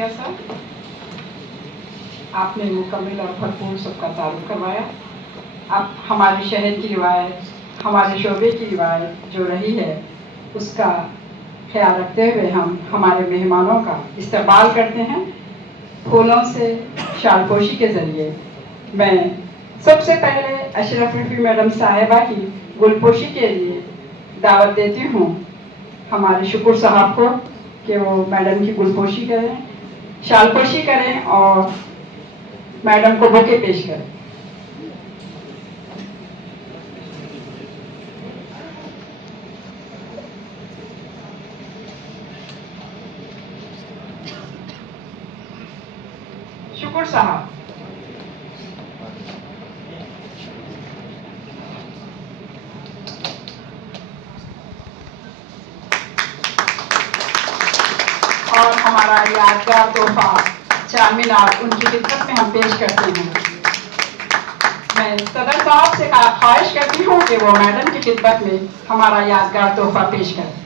शुक्रिया सर, आपने मुकम्मल और भरपूर सबका तारुफ करवाया। अब हमारे शहर की रिवायत, हमारे शोबे की रिवायत जो रही है उसका ख्याल रखते हुए हम हमारे मेहमानों का इस्तकबाल करते हैं फूलों से शालपोशी के ज़रिए। मैं सबसे पहले अशरफ रफ़ी मैडम साहिबा की गुलपोशी के लिए दावत देती हूँ हमारे शुक्र साहब को कि वो मैडम की गुलपोशी करें, शालपोशी करें और मैडम को बुके पेश करें। शुक्र साहब। और हमारा यादगार तोहफा चारमीनार उनकी खिदमत में हम पेश करते हैं। मैं सदर साहब से ख्वाहिश करती हूँ कि वो मैडम की खिदमत में हमारा यादगार तोहफा पेश करें।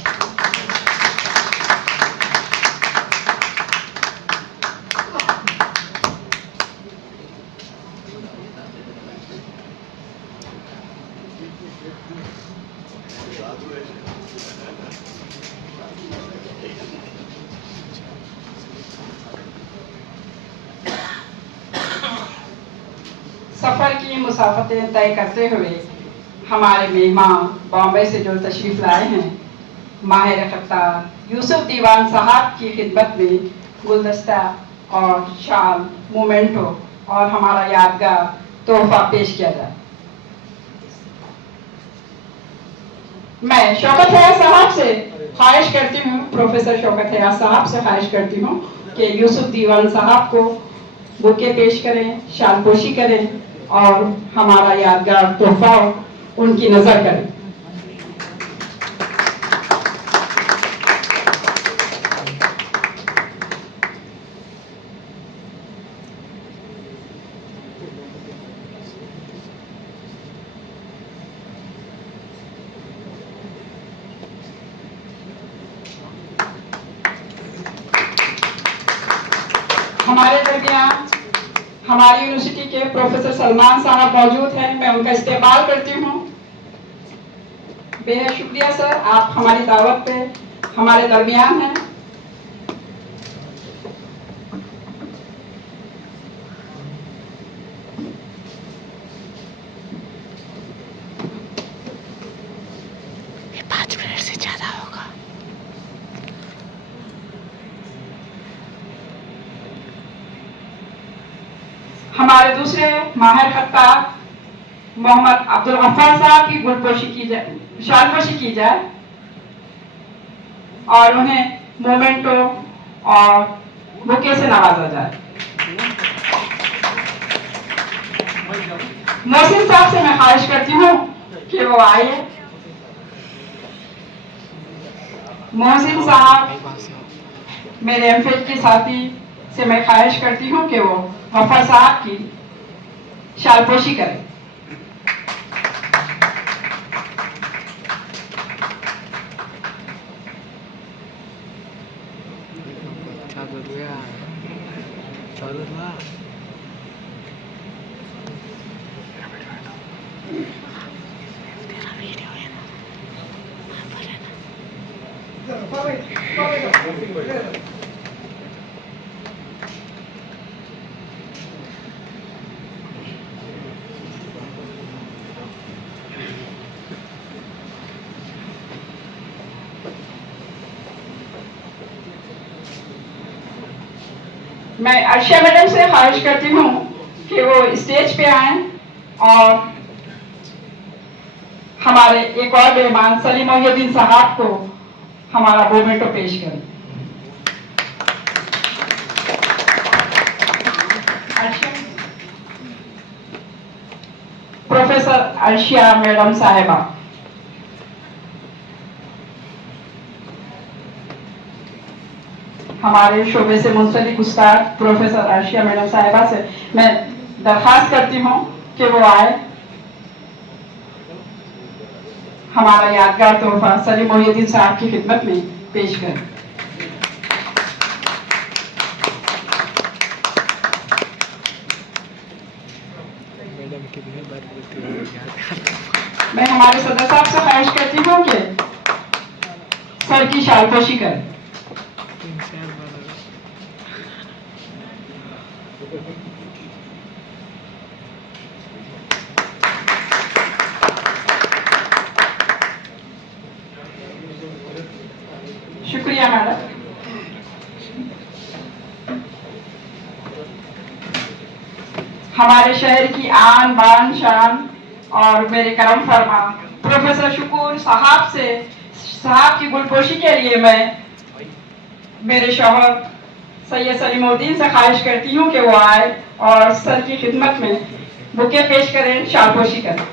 सफ़र की मुसाफतें तय करते हुए हमारे मेहमान बॉम्बे से जो तशरीफ़ लाए हैं, माहिर ख़त्तार यूसुफ दीवान साहब की खिदमत में गुलदस्ता और शाल, मोमेंटो और हमारा यादगार तोहफा पेश किया जाए। मैं शौकत हयात साहब से ख्वाहिश करती हूँ, प्रोफेसर शौकत हयात साहब से ख्वाहिश करती हूँ कि यूसुफ दीवान साहब को बुके पेश करें, शालपोशी करें और हमारा यादगार तोहफा उनकी नजर करें। हमारे दरमियान हमारी यूनिवर्सिटी के प्रोफेसर सलमान साहब मौजूद हैं, मैं उनका इस्तेमाल करती हूँ। बेहद शुक्रिया सर, आप हमारी दावत पे हमारे दरमियान हैं। ये 5 मिनट से ज्यादा होगा। हमारे दूसरे माहिर खत्तार मोहम्मद अब्दुल गफ्फार साहब की गुलपोशी की जाए, शालपोशी की जाए और उन्हें मोमेंटो और बुके से नवाजा जाए। मोहसिन साहब से मैं ख्वाहिश करती हूँ कि वो आइए। मोहसिन साहब मेरे एमफिल के साथी से मैं ख्वाहिश करती हूँ कि वो गफ्फार साहब की शालपोशी करें। मैं अर्शिया मैडम से ख्वाहिश करती हूँ कि वो स्टेज पे आएं और हमारे एक और मेहमान सलीम मोहिउद्दीन साहब को हमारा मोमेंटो पेश करें। प्रोफेसर अर्शिया मैडम साहिबा। हमारे शोबे से मुंसलिक उस्ताद प्रोफेसर अर्शिया मैडम साहिबा से मैं दरख्वास्त करती हूँ कि वो आए, हमारा यादगार तोहफा सलीम मोहिउद्दीन साहब की खिदमत में पेश करें। मैं हमारे सदस्य साहब से ख्वाहिश करती हूँ कि सर की शालपोशी करें। शुक्रिया मैडम। हमारे शहर की आन बान शान और मेरे करम फरमा प्रोफेसर शुकूर साहब की गुलपोशी के लिए मैं मेरे शौहर सैयद सलीमुद्दीन से ख्वाहिश करती हूँ कि वो आए और सर की खिदमत में बुके पेश करें, शालपोशी करें।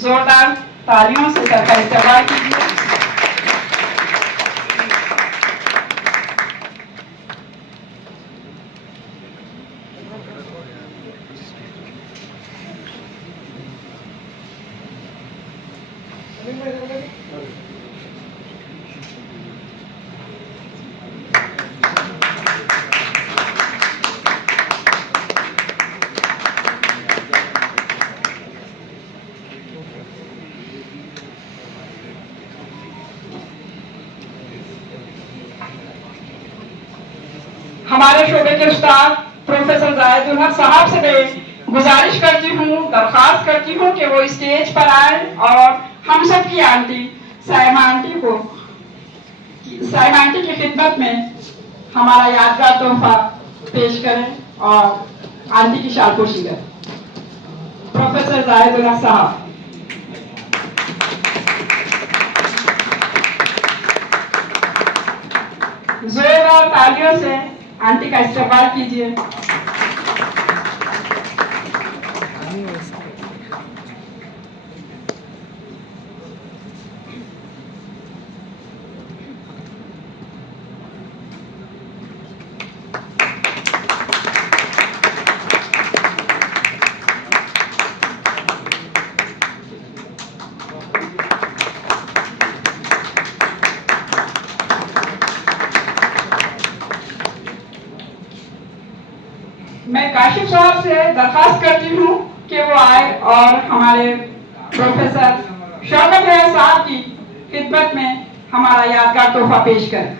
जोरदार तालियों से सर का इस्तेमाल कीजिए। हमारे शोबे के उस्ताद प्रोफेसर जाहिदुल हक साहब से मैं गुजारिश करती हूँ, दरख्वास्त करती हूँ कि वो स्टेज पर आए और हम सब की आंटी साइमा आंटी की खिदमत में हमारा यादगार तोहफा पेश करें और आंटी की शालपोशी करें। प्रोफेसर जाहिदुल हक साहब। जोरदार तालियों से आंटी का इस्तेमाल कीजिए। मैं काशिफ साहब से दरख्वास्त करती हूँ कि वो आए और हमारे प्रोफेसर शौकत रैयान साहब की खिदमत में हमारा यादगार तोहफा पेश करें।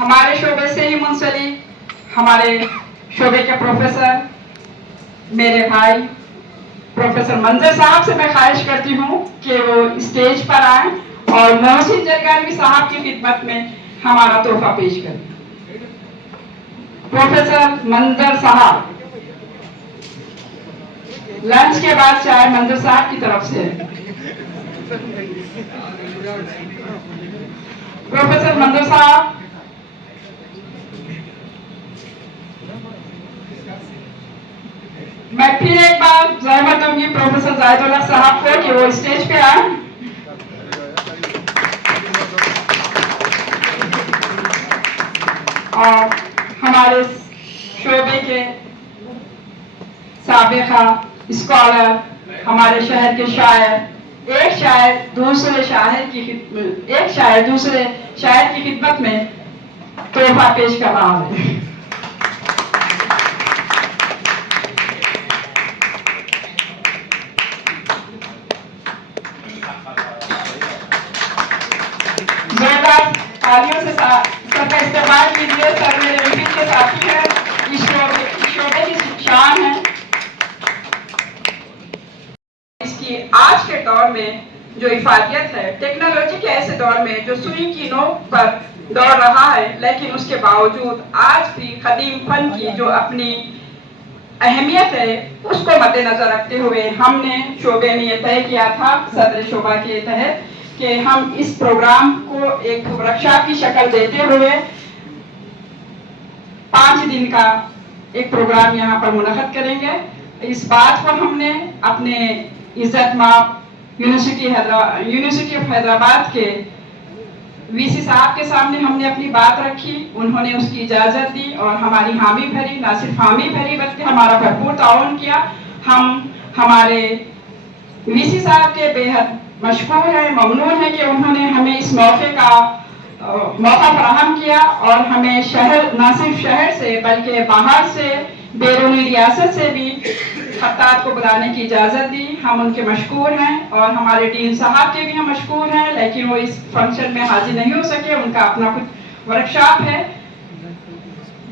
हमारे शोबे से ही मुंसलिक हमारे शोबे के प्रोफेसर मेरे भाई प्रोफेसर मंजर साहब से मैं ख्वाहिश करती हूँ कि वो स्टेज पर आए और मोहसिन जरगारवी साहब की खिदमत में हमारा तोहफा पेश करें। प्रोफेसर मंजर साहब, लंच के बाद चाय मंजर साहब की तरफ से। प्रोफेसर मंजर साहब, मैं फिर एक बार जहमत दूंगी प्रोफेसर जाहिदुल हक साहब को कि वो स्टेज पे आए। और हमारे शोबे के साबिका स्कॉलर, हमारे शहर के शायर, एक शायर दूसरे शायर की खिदमत में तोहफा पेश कर रहा है। तालियों से सर का इस्तेमाल कीजिए। सर मेरे विपिन के साथी हैं, इस शोबे की शान है। इसकी आज के दौर में जो इफादियत है टेक्नोलॉजी के ऐसे दौर में जो सुई की नोक पर दौड़ रहा है, लेकिन उसके बावजूद आज भी कदीम फन की जो अपनी अहमियत है उसको मद्देनजर रखते हुए हमने शोबे में ये तय किया था सदर शोबा के तहत कि हम इस प्रोग्राम को एक वर्कशॉप की शक्ल देते हुए 5 दिन का एक प्रोग्राम यहाँ पर मुनक़द करेंगे। इस बात को हमने अपने इज्जत माब यूनिवर्सिटी ऑफ हैदराबाद के वीसी साहब के सामने हमने अपनी बात रखी, उन्होंने उसकी इजाज़त दी और हमारी हामी भरी, ना सिर्फ हामी भरी बल्कि हमारा भरपूर ताउन किया। हम हमारे वीसी साहब के बेहद मशकूर हैं, ममनून हैं कि उन्होंने हमें इस मौका फराहम किया और हमें शहर, ना सिर्फ शहर से बल्कि बाहर से, बैरूनी रियासत से भी खत्तात को बुलाने की इजाज़त दी। हम उनके मशकूर हैं और हमारे डीन साहब के भी हम मशकूर हैं, लेकिन वो इस फंक्शन में हाजिर नहीं हो सके, उनका अपना कुछ वर्कशॉप है।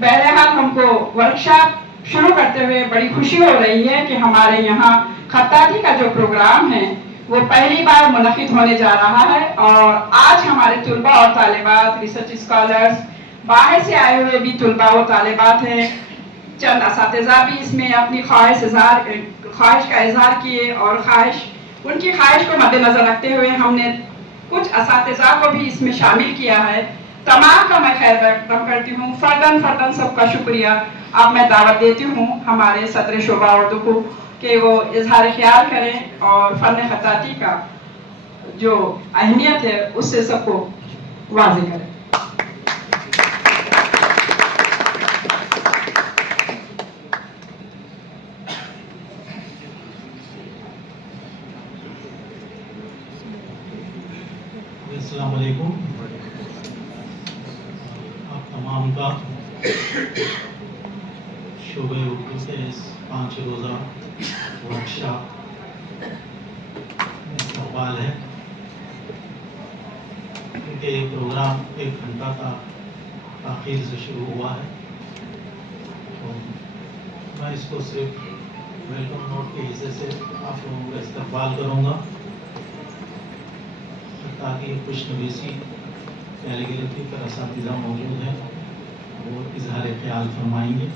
बहरहाल हमको वर्कशॉप शुरू करते हुए बड़ी खुशी हो रही है कि हमारे यहाँ खत्ताती का जो प्रोग्राम है वो पहली बार मुनक़िद होने जा रहा है और आज हमारे तुलबा और तालिबात, रिसर्च स्कॉलर्स, बाहर से आए हुए भी तुलबा और तालिबात हैं, चंद असातिज़ा भी इसमें अपनी ख्वाहिश का इजहार किए और उनकी ख्वाहिश को मद्देनजर रखते हुए हमने कुछ असातिज़ा को भी इसमें शामिल किया है। तमाम का मैं खैर मकदम करती हूँ, फर्दन सबका शुक्रिया। अब मैं दावत देती हूँ हमारे सदर शोबा उर्दू को कि वो इजहार ख्याल करें और फ़न खत्ताती का जो अहमियत है उससे सबको वाज़ेह करें। अस्सलाम वालेकुम। आप तमाम का शोबे उर्दू से इस 5 रोज़ा वर्कशॉप में इस्तकबाल है, क्योंकि ये प्रोग्राम 1 घंटा का ताख़ीर से शुरू हुआ है, तो मैं इसको सिर्फ वेलकम नोट के हिस्से से आप लोगों का इस्तकबाल करूँगा ताकि खुशनवीसी कैलीग्राफी पर असातिज़ा मौजूद हैं, वो इजहार ख्याल फरमाएंगे।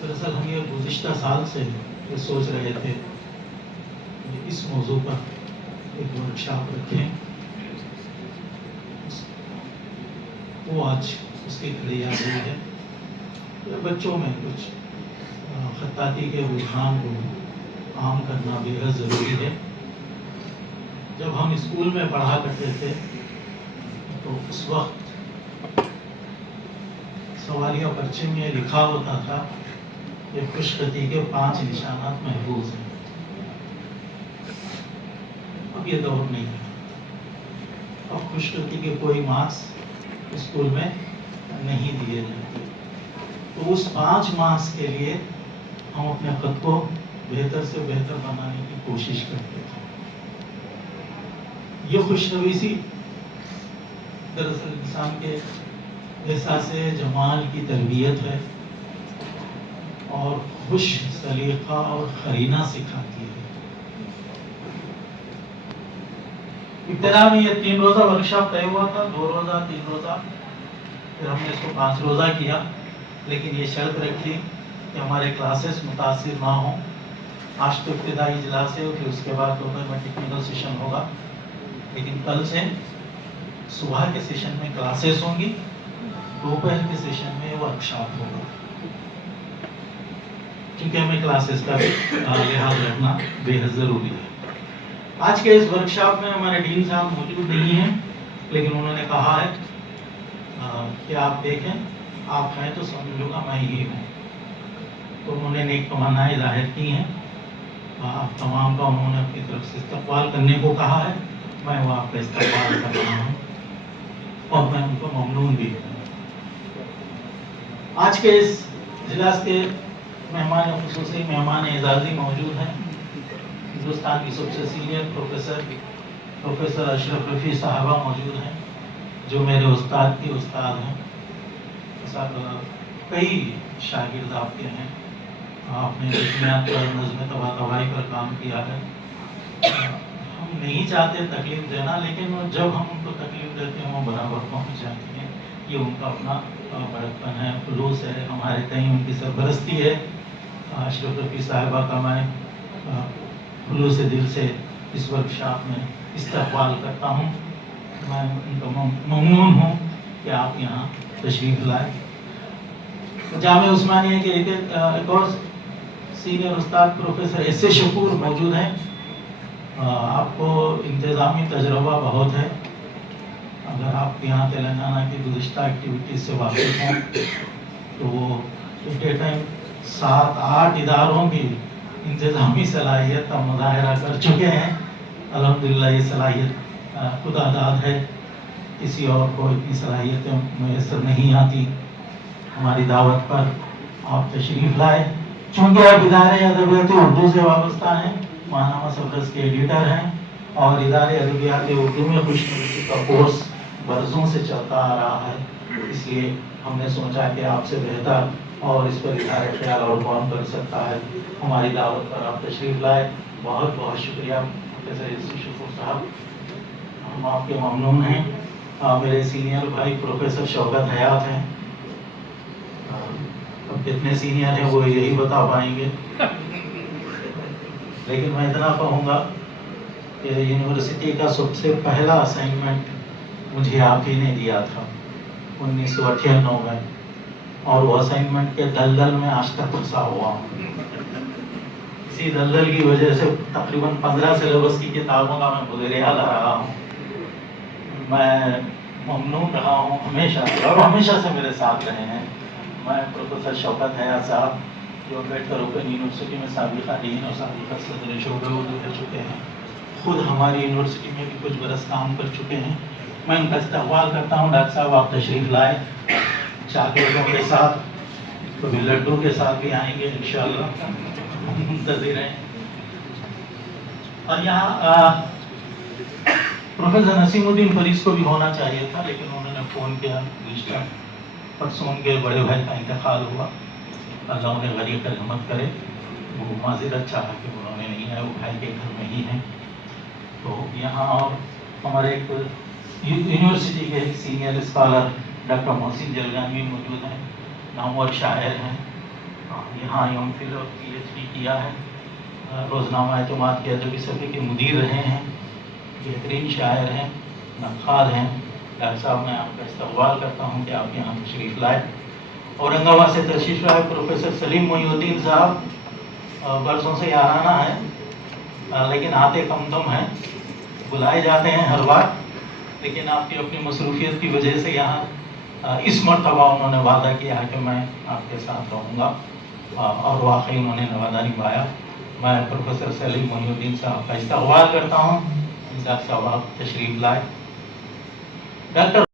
दरअसल हम ये गुज़िश्ता साल से ये सोच रहे थे कि इस मौजू पर एक वर्कशॉप रखें, वो आज उसकी घड़ी आ गई है। बच्चों में कुछ खत्ताती के रुझान को आम करना बेहद ज़रूरी है। जब हम स्कूल में पढ़ा करते थे तो उस वक्त सवालिया पर्चे में लिखा होता था कि खुशखती के 5 निशानात महफूज हैं। अब ये दौर नहीं है, अब खुशखती के कोई मार्क्स स्कूल में नहीं दिए जाते। तो उस 5 मार्क्स के लिए हम अपने ख़त को बेहतर से बेहतर बनाने की कोशिश करते थे। ये खुशनवीसी दरअसल इंसान के एहसास जमाल की तरबियत है और खुश सलीक़ा और करीना सिखाती है। इब्तिदा में ये 3 रोज़ा वर्कशॉप तय हुआ था, 2 रोज़ा 3 रोज़ा, फिर हमने इसको 5 रोज़ा किया, लेकिन ये शर्त रखी कि हमारे क्लासेस मुतासिर ना हों। आज तो इब्तिदाई इजलास है, फिर उसके बाद दोपहर में टेक्निकल सेशन होगा, लेकिन कल से सुबह के सेशन में क्लासेस होंगी, दोपहर के सेशन में वर्कशॉप होगा, क्योंकि हमें क्लासेस का भी लिहाज रखना बेहद ज़रूरी है। आज के इस वर्कशॉप में हमारे डीन साहब मौजूद नहीं हैं, लेकिन उन्होंने कहा है कि आप देखें, आप हैं तो समझूंगा मैं ही हूँ। तो उन्होंने नेक तमन्नाएं जाहिर की हैं, आप तमाम का उन्होंने अपनी तरफ से इस्तकबाल करने को कहा है। मैं वो आपका इस्तकबाल कर रहा हूँ और मैं उनको ममनून भी हूँ। आज के इस इजलास के मेहमान खुसूसी मेहमान एजाज़ी मौजूद हैं। हिंदुस्तान की सबसे सीनियर प्रोफेसर अशरफ रफ़ी साहबा मौजूद हैं, जो मेरे उस्ताद की उस्ताद हैं। कई शागिर्द आपके हैं, آپ نے رسمیات پر نظم طباطبائی پر کام کیا ہے. ہم نہیں چاہتے تکلیف دینا، لیکن جب ہم ان کو تکلیف دیتے ہیں وہ برابر پہنچ جاتی ہیں. یہ ان کا اپنا بڑکپن ہے، خلوص ہے، ہمارے تئیں ان کی سرپرستی ہے. اشرف رفیع صاحبہ کا میں خلوص دل سے اس ورکشاپ میں استقبال کرتا ہوں. میں ان کا ممنون ہوں کہ آپ یہاں تشریف لائے. جامعہ عثمانیہ کے ایک اور سینئر استاد پروفیسر ایس اے شکور موجود ہیں. آپ کو انتظامی تجربہ بہت ہے. اگر آپ یہاں تلنگانہ کی گزشتہ ایکٹیویٹیز سے واقف ہوں تو وہ ایٹ ٹائم 7-8 اداروں کی انتظامی صلاحیت کا مظاہرہ کر چکے ہیں. الحمدللہ یہ صلاحیت خدا داد ہے، کسی اور کو اتنی صلاحیتیں میسر نہیں آتی. ہماری دعوت پر آپ تشریف لائے. چونکہ آپ ادارے ادبیات اردو سے وابستہ ہیں، ماہنامہ سبرس کے ایڈیٹر ہیں، اور ادارے ادبیات اردو میں خوشنویسی کا کورس برسوں سے چلتا آ رہا ہے. اس لیے ہم نے سوچا کہ آپ سے بہتر اور اس پر اظہار خیال اور کون کر سکتا ہے. ہماری دعوت پر آپ تشریف لائے، بہت بہت شکریہ پروفیسر ایس اے شکور صاحب. ہم آپ کے ممنون ہیں. میرے سینئر بھائی پروفیسر شوکت حیات ہیں. اب کتنے سینئر ہیں وہ یہی بتا پائیں گے، لیکن میں اتنا کہوں گا کہ یونیورسٹی کا سب سے پہلا اسائنمنٹ مجھے آپ ہی نے دیا تھا 1998 میں، اور وہ اسائنمنٹ کے دلدل میں آج تک پھنسا ہوا ہوں. اسی دلدل کی وجہ سے تقریباً 15 سلیبس کی کتابوں کا میں گزریال رہا ہوں. میں ممنون رہا ہوں ہمیشہ، اور ہمیشہ سے میرے ساتھ رہے ہیں. میں پروفیسر شوکت حیات صاحب جو امبیڈکر اوپن یونیورسٹی میں سابقہ ڈین اور سابقہ صدر شعبہ اردو رہ چکے ہیں، خود ہماری یونیورسٹی میں بھی کچھ برس کام کر چکے ہیں. میں ان کا استقبال کرتا ہوں. ڈاکٹر صاحب آپ تشریف لائے، چاکلیٹوں کے ساتھ، کبھی لڈو کے ساتھ بھی آئیں گے انشاءاللہ، منتظر ہیں. اور یہاں پروفیسر نسیم الدین فریض کو بھی ہونا چاہیے تھا، لیکن انہوں نے فون کیا. پرسوں ان کے بڑے بھائی کا انتقال ہوا. اللہ انہیں غریق رحمت کرے. وہ معذرت چاہا کہ انہوں نے نہیں ہے، وہ بھائی کے گھر میں ہی ہیں. تو یہاں اور ہمارے ایک یونیورسٹی کے سینئر اسکالر ڈاکٹر محسن جلگانی موجود ہیں، نامور شاعر ہیں. یہاں ایم فل اور پی ایچ ڈی کیا ہے. روزنامہ اعتماد کے ادبی صفحے کے مدیر رہے ہیں. بہترین شاعر ہیں، نقاد ہیں. ڈاکٹر صاحب میں آپ کا استقبال کرتا ہوں کہ آپ یہاں تشریف لائے. اورنگ آباد سے تشریف لائے پروفیسر سلیم محی الدین صاحب. برسوں سے یارانہ ہے، لیکن آتے کم دم ہیں. بلائے جاتے ہیں ہر بار، لیکن آپ کی اپنی مصروفیت کی وجہ سے یہاں اس مرتبہ انہوں نے وعدہ کیا کہ میں آپ کے ساتھ رہوں گا، اور واقعی انہوں نے وعدہ نبھایا. میں پروفیسر سلیم محی الدین صاحب کا استقبال کرتا ہوں. ڈاکٹر صاحب آپ تشریف لائے. ڈاکٹر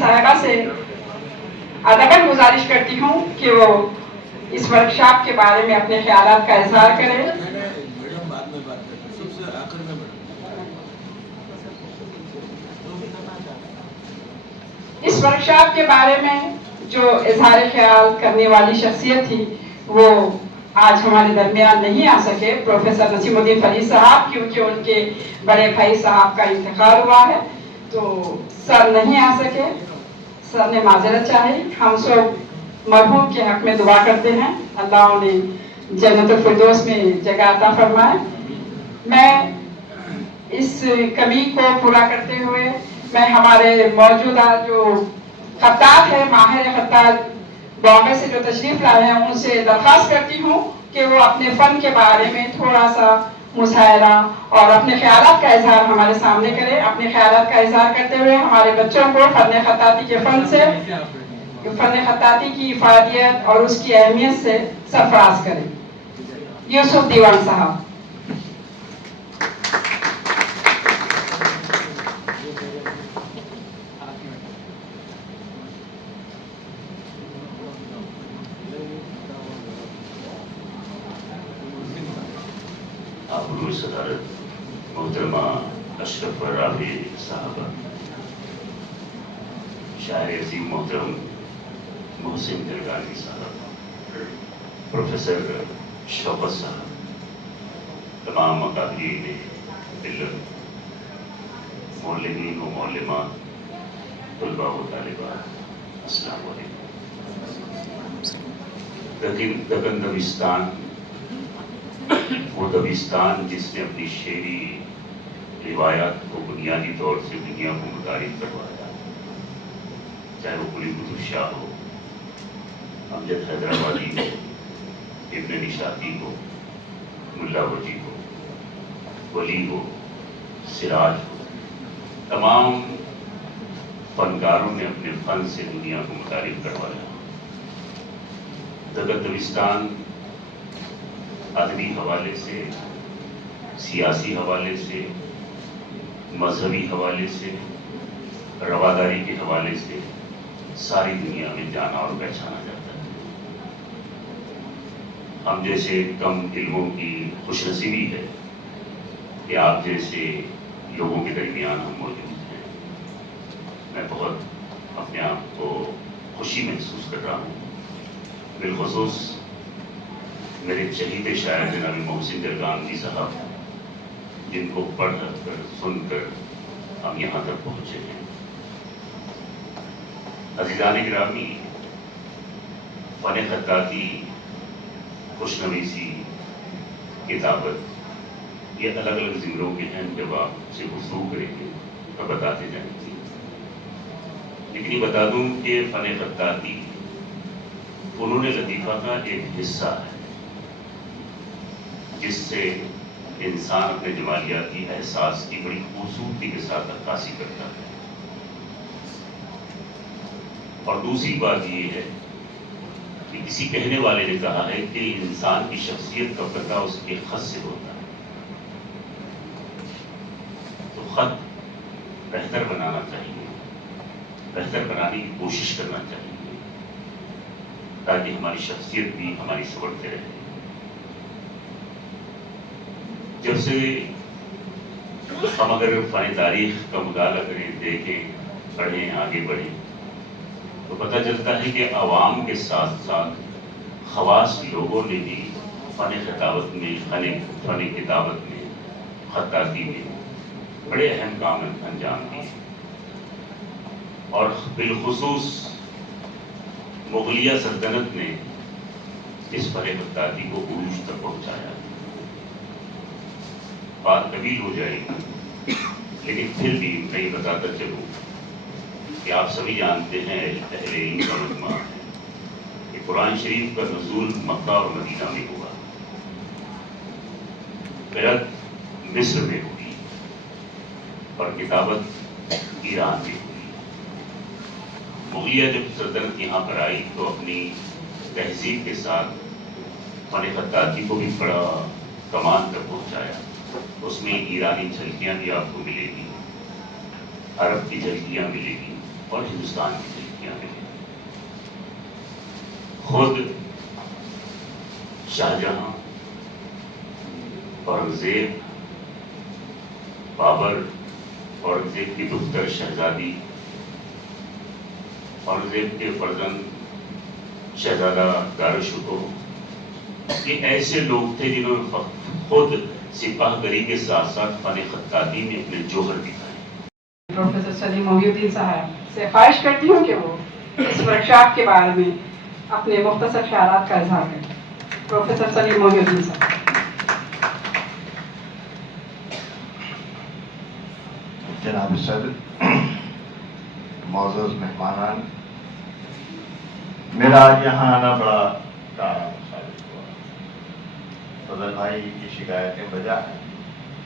صاحبہ سے ادباً گزارش کرتی ہوں کہ وہ اس ورکشاپ کے بارے میں اپنے خیالات کا اظہار کریں. اس ورکشاپ کے بارے میں جو اظہار خیال کرنے والی شخصیت تھی وہ آج ہمارے درمیان نہیں آ سکے، پروفیسر نسیم الدین فریض صاحب، کیونکہ ان کے بڑے بھائی صاحب کا انتقال ہوا ہے تو سر نہیں آ سکے. سر نے معذرت چاہی. ہم سب مرحوم کے حق میں دعا کرتے ہیں، اللہ انہیں جنت الفردوس میں جگہ عطا فرمائے. میں اس کمی کو پورا کرتے ہوئے میں ہمارے موجودہ جو خطاط ہے، ماہر خطاط بامبے سے جو تشریف لائے ہیں، ان سے درخواست کرتی ہوں کہ وہ اپنے فن کے بارے میں تھوڑا سا مظاہرہ اور اپنے خیالات کا اظہار ہمارے سامنے کرے. اپنے خیالات کا اظہار کرتے ہوئے ہمارے بچوں کو فن خطاطی کے فن سے، فن خطاطی کی افادیت اور اس کی اہمیت سے سرفراز کریں. یوسف دیوان صاحب. معزول صدارت محترمہ اشرف راوی صاحبہ، شاعر عظیم محترم محسن درگانی صاحب، پروفیسر شوکت صاحب، تمام اکابرین علم، معلمین و معلمات، طلباء و طالبات، السلام علیکم۔ دکن دبستان، وہ دبستان جس نے اپنی شعری روایات کو بنیادی طور سے دنیا کو متعارف کروایا، چاہے وہ قلی قطب شاہ ہو، امجد حیدرآبادی ہو، ابن نشاطی ہو، ملا وجی ہو، ولی ہو، سراج ہو، تمام فنکاروں نے اپنے فن سے دنیا کو متعارف کروایا۔ دکن دبستان ادبی حوالے سے، سیاسی حوالے سے، مذہبی حوالے سے، رواداری کے حوالے سے ساری دنیا میں جانا اور پہچانا جاتا ہے۔ ہم جیسے کم علموں کی خوش نصیبی ہے کہ آپ جیسے لوگوں کے درمیان ہم موجود ہیں۔ میں بہت اپنے آپ کو خوشی محسوس کر رہا ہوں، بالخصوص میرے چہیتے شاعر جناب محسن درگانی صاحب، جن کو پڑھ کر سن کر ہم یہاں تک پہنچے ہیں۔ عزیزان گرامی، فن خطاطی، خوشنویسی، کتابت، یہ الگ الگ زمروں کے ہیں، جب آپ سے گفتگو کریں گے تو بتاتے جائیں گے۔ لیکن یہ بتا دوں کہ فن خطاطی فنون لطیفہ کا ایک حصہ ہے، جس سے انسان اپنے جمالیاتی احساس کی بڑی خوبصورتی کے ساتھ عکاسی کرتا ہے۔ اور دوسری بات یہ ہے کہ کسی کہنے والے نے کہا ہے کہ انسان کی شخصیت کا پتہ اس کے خط سے ہوتا ہے۔ تو خط بہتر بنانا چاہیے، بہتر بنانے کی کوشش کرنا چاہیے، تاکہ ہماری شخصیت بھی ہماری سنورتے رہے۔ جب سے ہم اگر فن تاریخ کا مطالعہ کریں، دیکھیں، پڑھیں، آگے بڑھیں، تو پتہ چلتا ہے کہ عوام کے ساتھ ساتھ خواص لوگوں نے بھی فن خطابت میں، فن کتابت میں، خطاطی میں بڑے اہم کام انجام دیے، اور بالخصوص مغلیہ سلطنت نے اس فن خطاطی کو عروج تک پہنچایا۔ بات طویل ہو جائے گی، لیکن پھر بھی میں یہ بتاتا چلوں کہ آپ سبھی جانتے ہیں، اہل علم کا مجمع ہے، کہ قرآن شریف کا نزول مکہ اور مدینہ میں ہوا، قرأت مصر میں ہوئی، اور کتابت ایران میں ہوئی۔ مغلیہ جب سلطنت یہاں پر آئی تو اپنی تہذیب کے ساتھ فن خطاطی کو بھی بڑا کمان تک پہنچایا۔ اس میں ایرانی جھلکیاں بھی آپ کو ملے گی، عرب کی جھلکیاں ملے گی، اور ہندوستان کی جھلکیاں ملے گی۔ خود شاہجہاں، اورنگزیب، بابر، اورنگزیب کی دختر شہزادی، اورنگزیب کے فرزند شہزادہ داراشکوہ، یہ ایسے لوگ تھے جنہوں نے خود سپاہ گری کے ساتھ ساتھ فن خطاطی میں اپنے جوہر دکھائے۔ پروفیسر سلیم محی الدین صاحب سے خواہش کرتی ہوں کہ وہ اس ورکشاپ کے بارے میں اپنے مختصر خیالات کا اظہار کریں۔ پروفیسر سلیم محی الدین صاحب۔ جناب صدر، معزز مہمانان، میرا آج یہاں آنا بڑا کام ثابت ہوا۔ فضل بھائی کی شکایتیں بجا ہیں،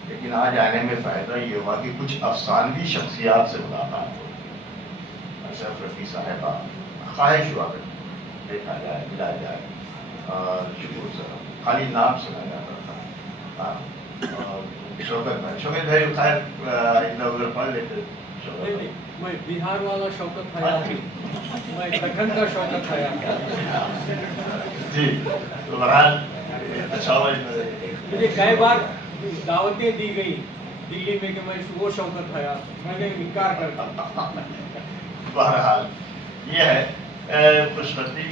لیکن آج آنے میں فائدہ یہ ہوا کہ کچھ افسانوی شخصیات سے ملاقات ہو۔ اشرف رفیع صاحبہ، خواہش ہوا کہ دیکھا جائے، ملا جائے، اور شکر سر خالی نام سنا جاتا تھا۔ اور شوکت بھائی خیر ادھر ادھر پڑھ لیتے۔ میں بہار والا شوکت حیاتی، میں دکن کا شوکت حیاتی۔ جی تو بہرحال اچھا ہوا مجھے کئی بار दावतें दी गई दिल्ली में कि मैं वो शौकत हया, मैंने इनकार कर दिया। बहरहाल ये है खुशबदी,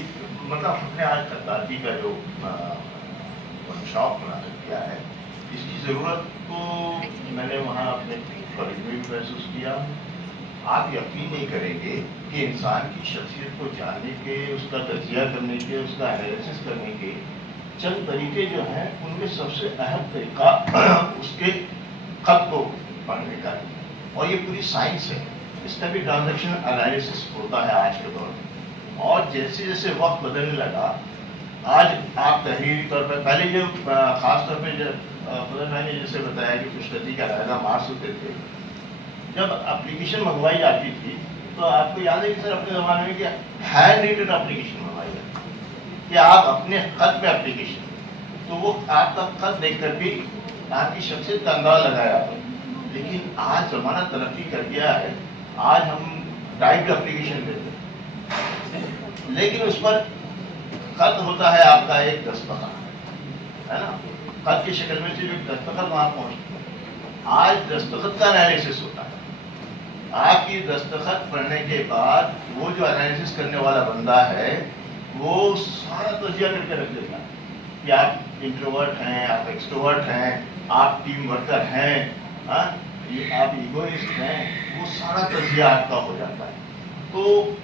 मतलब हमने आज खत्ताती का जो वर्कशॉप बना किया है, इसकी ज़रूरत को मैंने वहाँ अपने कॉलेज में भी महसूस किया। आप यकीन नहीं करेंगे कि इंसान की शख्सियत को जानने के, उसका तजिया करने के, उसका एनालिसिस करने के चंद तरीके जो हैं, उनमें सबसे अहम तरीका उसके खत को पढ़ने का है, और ये पूरी साइंस है। इसका भी ट्रांजैक्शन एनालिसिस होता है आज के दौर में। और जैसे जैसे वक्त बदलने लगा, आज आप तहरीरी तौर पर पहले जो खास तौर पर जब फजल भाई ने जैसे बताया कि खुशबदी का रायदा मार्क्स होते थे, जब एप्लीकेशन मंगवाई जाती थी तो आपको याद है कि सर अपने ज़माने में क्या हैंड रिटन एप्लीकेशन मंगवाई जाती कि आप अपने खत में एप्लीकेशन, तो वो आपका खत देखकर भी आपकी शख्सियत का अंदाजा लगाया जाता है। लेकिन आज ज़माना तरक्की कर गया है, आज हम टाइप एप्लीकेशन देते हैं, लेकिन उस पर खत होता है आपका एक दस्तखत, है ना, खत की शक्ल में सिर्फ एक दस्तखत वहाँ पहुँचता है। आज दस्तखत का एनालिसिस होता है। आपकी दस्तखत पढ़ने के बाद वो जो एनालिसिस करने वाला बंदा है, वो सारा तजिया करके रख देता है कि आप इंट्रोवर्ट हैं, आप एक्सट्रोवर्ट हैं, आप टीम वर्कर हैं, आप इगोइस्ट हैं, वो सारा तजिया आपका हो जाता है। तो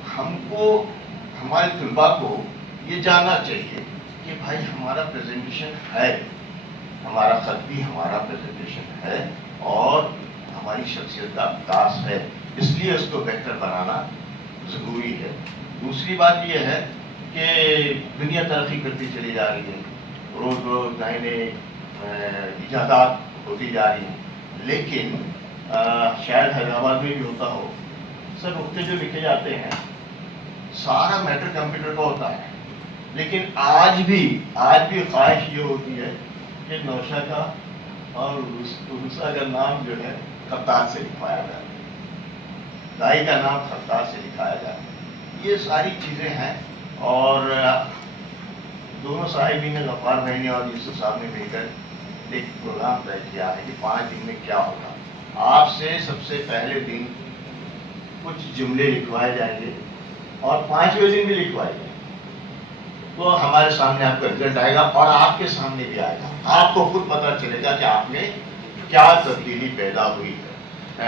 हमको, हमारे तलबा को ये जानना चाहिए कि भाई हमारा प्रेजेंटेशन है, हमारा खत भी हमारा प्रेजेंटेशन है, और हमारी शख्सियत का विकास है, इसलिए उसको बेहतर बनाना ज़रूरी है। दूसरी बात यह है कि दुनिया तरक्की करती चली जा रही है, रोज़ रोज़ नए नए इजादात होती जा रही हैं, लेकिन शायद हैदराबाद में भी होता हो, सब नुक्ते जो लिखे जाते हैं सारा मैटर कंप्यूटर का होता है। लेकिन आज भी ख्वाहिश ये होती है कि नौशा का और उर्सा का नाम जो है खत्तात से लिखवाया जाए, दाई का नाम खत्तात से लिखाया जाए। ये सारी चीज़ें हैं, और दोनों साहिबी ने, गफ्फार भाई ने और यूसुफ साहब ने मिलकर एक प्रोग्राम तय किया है कि 5 दिन में क्या होगा। आपसे सबसे पहले दिन कुछ जुमले लिखवाए जाएंगे और 5वें दिन भी लिखवाए जाएंगे, तो हमारे सामने आपका रिजल्ट आएगा और आपके सामने भी आएगा। आपको खुद पता चलेगा कि आपने क्या तब्दीली पैदा हुई है।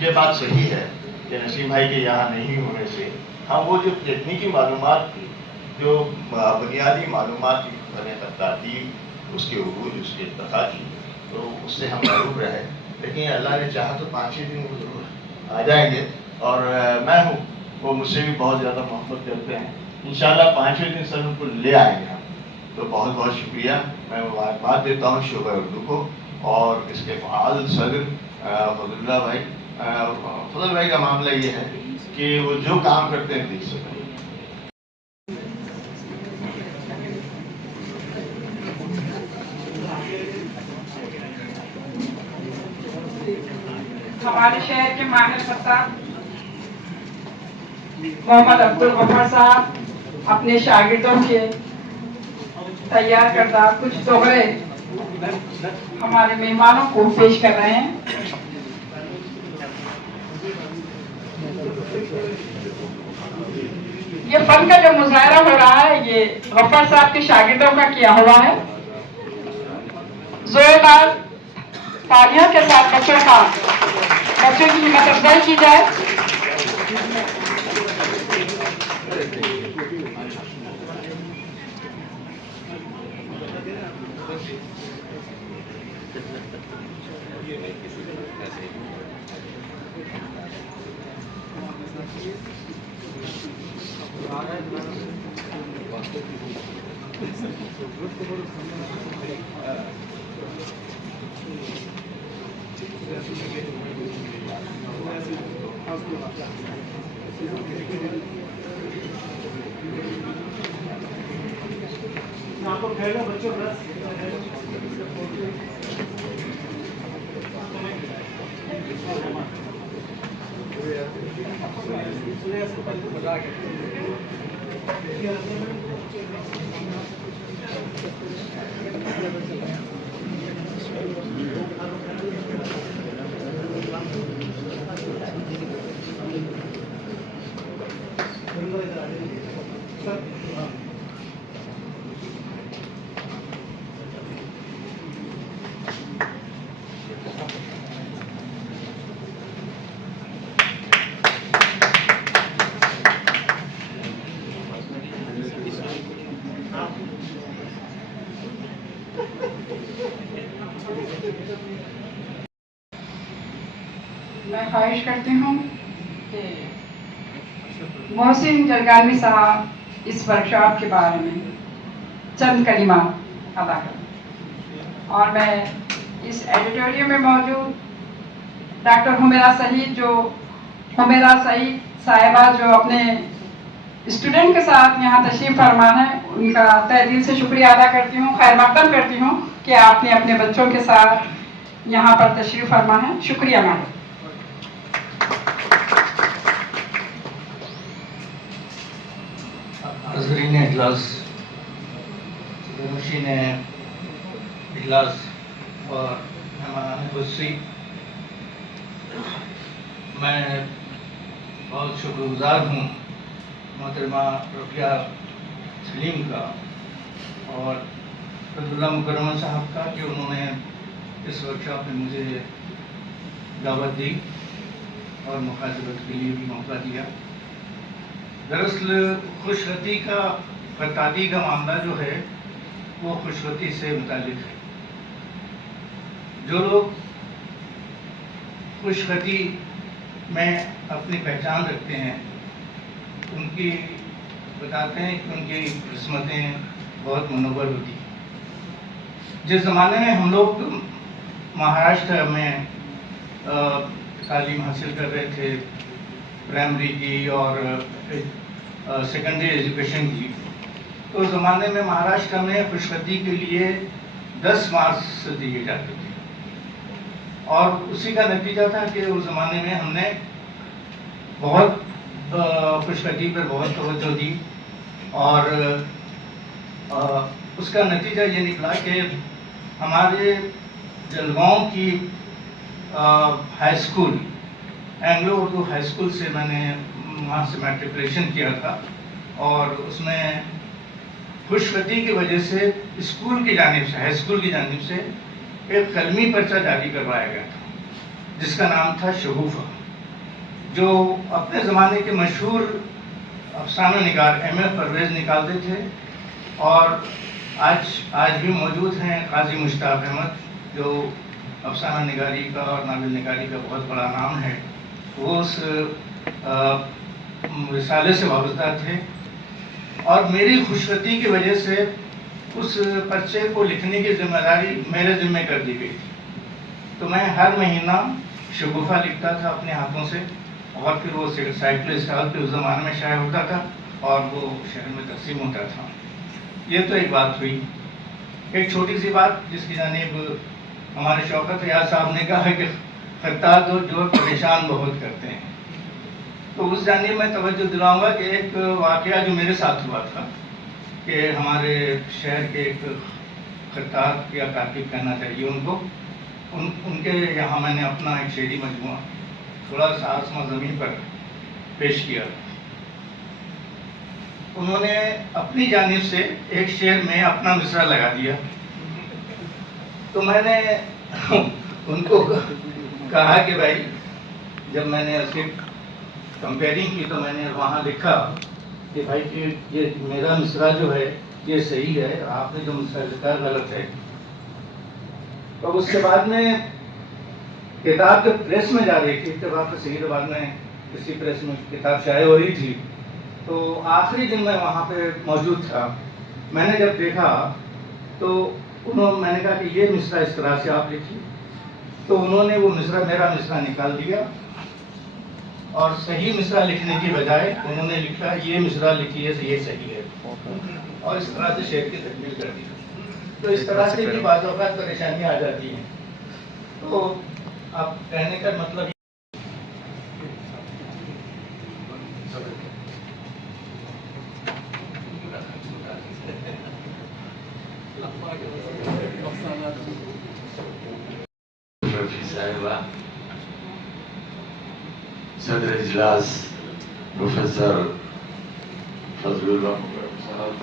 ये बात सही है कि नसीम भाई के यहाँ नहीं होने से हम वो जो तकनीकी मालूमात थी, जो बुनियादी मालूमात थी, बने खत्ताती, उसके उरूज, उसके इत्तखा की, तो उससे हम महरूम रहे। लेकिन अल्लाह ने चाहा तो 5वें दिन वो जरूर आ जाएंगे, और मैं हूँ, वो मुझसे भी बहुत ज़्यादा मोहब्बत करते हैं। इंशाल्लाह 5वें दिन सर उनको ले आएंगे हम। तो बहुत बहुत शुक्रिया, मैं मुबारकबाद देता हूँ शोबा उर्दू को और इसके फ़ाल सदर फजल भाई का मामला ये है कि वो जो काम करते हैं देख सकते हैं। हमारे शहर के माहिर खत्तात मोहम्मद अब्दुल गफ्फार साहब अपने शागिर्दों के तैयार करदा कुछ दोहरे हमारे मेहमानों को पेश कर रहे हैं। ये फन का जो मुजाहरा हो रहा है, ये गफ्फार साहब के शागिर्दों का किया हुआ है। जोरदार तालियों के साथ बच्चों की हिम्मत अफजाई की जाए। मैं ख्वाहिश करती हूँ कि मोहसिन जरगानवी साहब इस वर्कशॉप के बारे में चंद कलिमात अदा करें। और मैं इस एडिटोरियम में मौजूद डॉक्टर हुमेरा सईद साहिबा जो अपने स्टूडेंट के साथ यहाँ तशरीफ फरमा है, उनका तहे दिल से शुक्रिया अदा करती हूँ, खैर मकदम करती हूँ कि आपने अपने बच्चों के साथ यहाँ पर तशरीफ फरमा है। शुक्रिया मैडम। नाज़रीन इजलास, नशीन इजलास और मेहमान खुशी, मैं बहुत शुक्रगुजार हूँ मोहतरमा रफ़िया सलीम का और अब्दुल्ला मुकर्रम साहब का कि उन्होंने इस वर्कशॉप में मुझे दावत दी और मुखातिबत के लिए भी मौका दिया। दरअसल खुशखती का फतादी का मामला जो है वो खुशखती से मुतालिक है। जो लोग खुशखती में अपनी पहचान रखते हैं उनकी बताते हैं कि उनकी किस्मतें बहुत मुनव्वर होती हैं। जिस ज़माने में हम लोग महाराष्ट्र में तालीम हासिल कर रहे थे, प्राइमरी की और सेकेंडरी एजुकेशन की, तो उस ज़माने में महाराष्ट्र में खुशखती के लिए 10 मार्क्स दिए जाते थे और उसी का नतीजा था कि उस ज़माने में हमने बहुत खुशखती पर बहुत तवज्जो दी और उसका नतीजा ये निकला कि हमारे जलगांव की high school, Anglo Urdu high school से मैंने वहाँ से मैट्रिकुलेशन किया था और उसमें खुशखती की वजह से स्कूल की जानिब से, हाई स्कूल की जानिब से एक कलमी पर्चा जारी करवाया गया था जिसका नाम था शगुफा, जो अपने ज़माने के मशहूर अफसाना निगार M.F. परवेज़ निकालते थे और आज भी मौजूद हैं काजी मुश्ताक अहमद, जो अफसाना निगारी का और नावल निगारी का बहुत बड़ा नाम है। वो उस रिसाले से वाबस्ता थे और मेरी खुशखती की वजह से उस पर्चे को लिखने की जिम्मेदारी मेरे ज़िम्मे कर दी गई थी। तो मैं हर महीना शगुफा लिखता था अपने हाथों से और फिर वो साइकिल स्टॉल पे उस ज़माने में शाये होता था और वो शहर में तकसीम होता था। ये तो एक बात हुई। एक छोटी सी बात जिसकी जानिब हमारे शौकत रियाज साहब ने कहा है कि खत्तात जो परेशान बहुत करते हैं, तो उस जानिब मैं तवज्जो दिलाऊंगा कि एक वाक़या जो मेरे साथ हुआ था कि हमारे शहर के एक खत्तात या कातिब कहना चाहिए उनको, उनके यहाँ मैंने अपना एक शेरी मजमुआ थोड़ा सा आसमां ज़मीन पर पेश किया। उन्होंने अपनी जानिब से एक शेर में अपना मिसरा लगा दिया, तो मैंने उनको कहा कि भाई, जब मैंने उसकी कंपेयरिंग की तो मैंने वहाँ लिखा कि भाई कि ये मेरा मिसरा जो है ये सही है, आपने जो मिसरा लिखा गलत है। तो उसके बाद में किताब जब प्रेस में जा रही थी, इत्तेफाक से सही बाद में किसी प्रेस में किताब शाये हो रही थी, तो आखिरी दिन मैं वहाँ पे मौजूद था। मैंने जब देखा तो मैंने कहा कि ये मिसरा इस तरह से आप लिखिए, तो उन्होंने वो मिसरा, मेरा मिसरा निकाल दिया और सही मिसरा लिखने की बजाय उन्होंने लिखा ये मिसरा लिखिए, ये सही है, और इस तरह से शेर की तकमील कर दी। तो इस तरह से भी बाज़ औक़ात परेशानियाँ आ जाती हैं। तो आप कहने का मतलब صدر اجلاس پروفیسر فضل اللہ مکرم صاحب،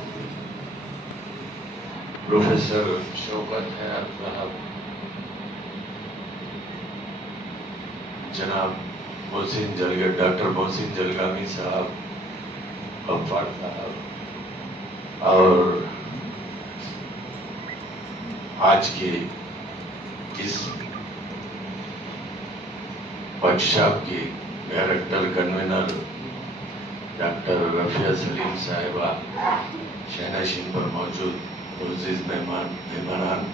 پروفیسر شوکت حیات صاحب، جناب محسن جلگا، ڈاکٹر محسن جلگامی صاحب، غفار صاحب، اور آج کے اس ورکشاپ کی ڈائریکٹر کنوینر ڈاکٹر رفیہ سلیم صاحبہ، شہنشین پر موجود معزز مہمانان،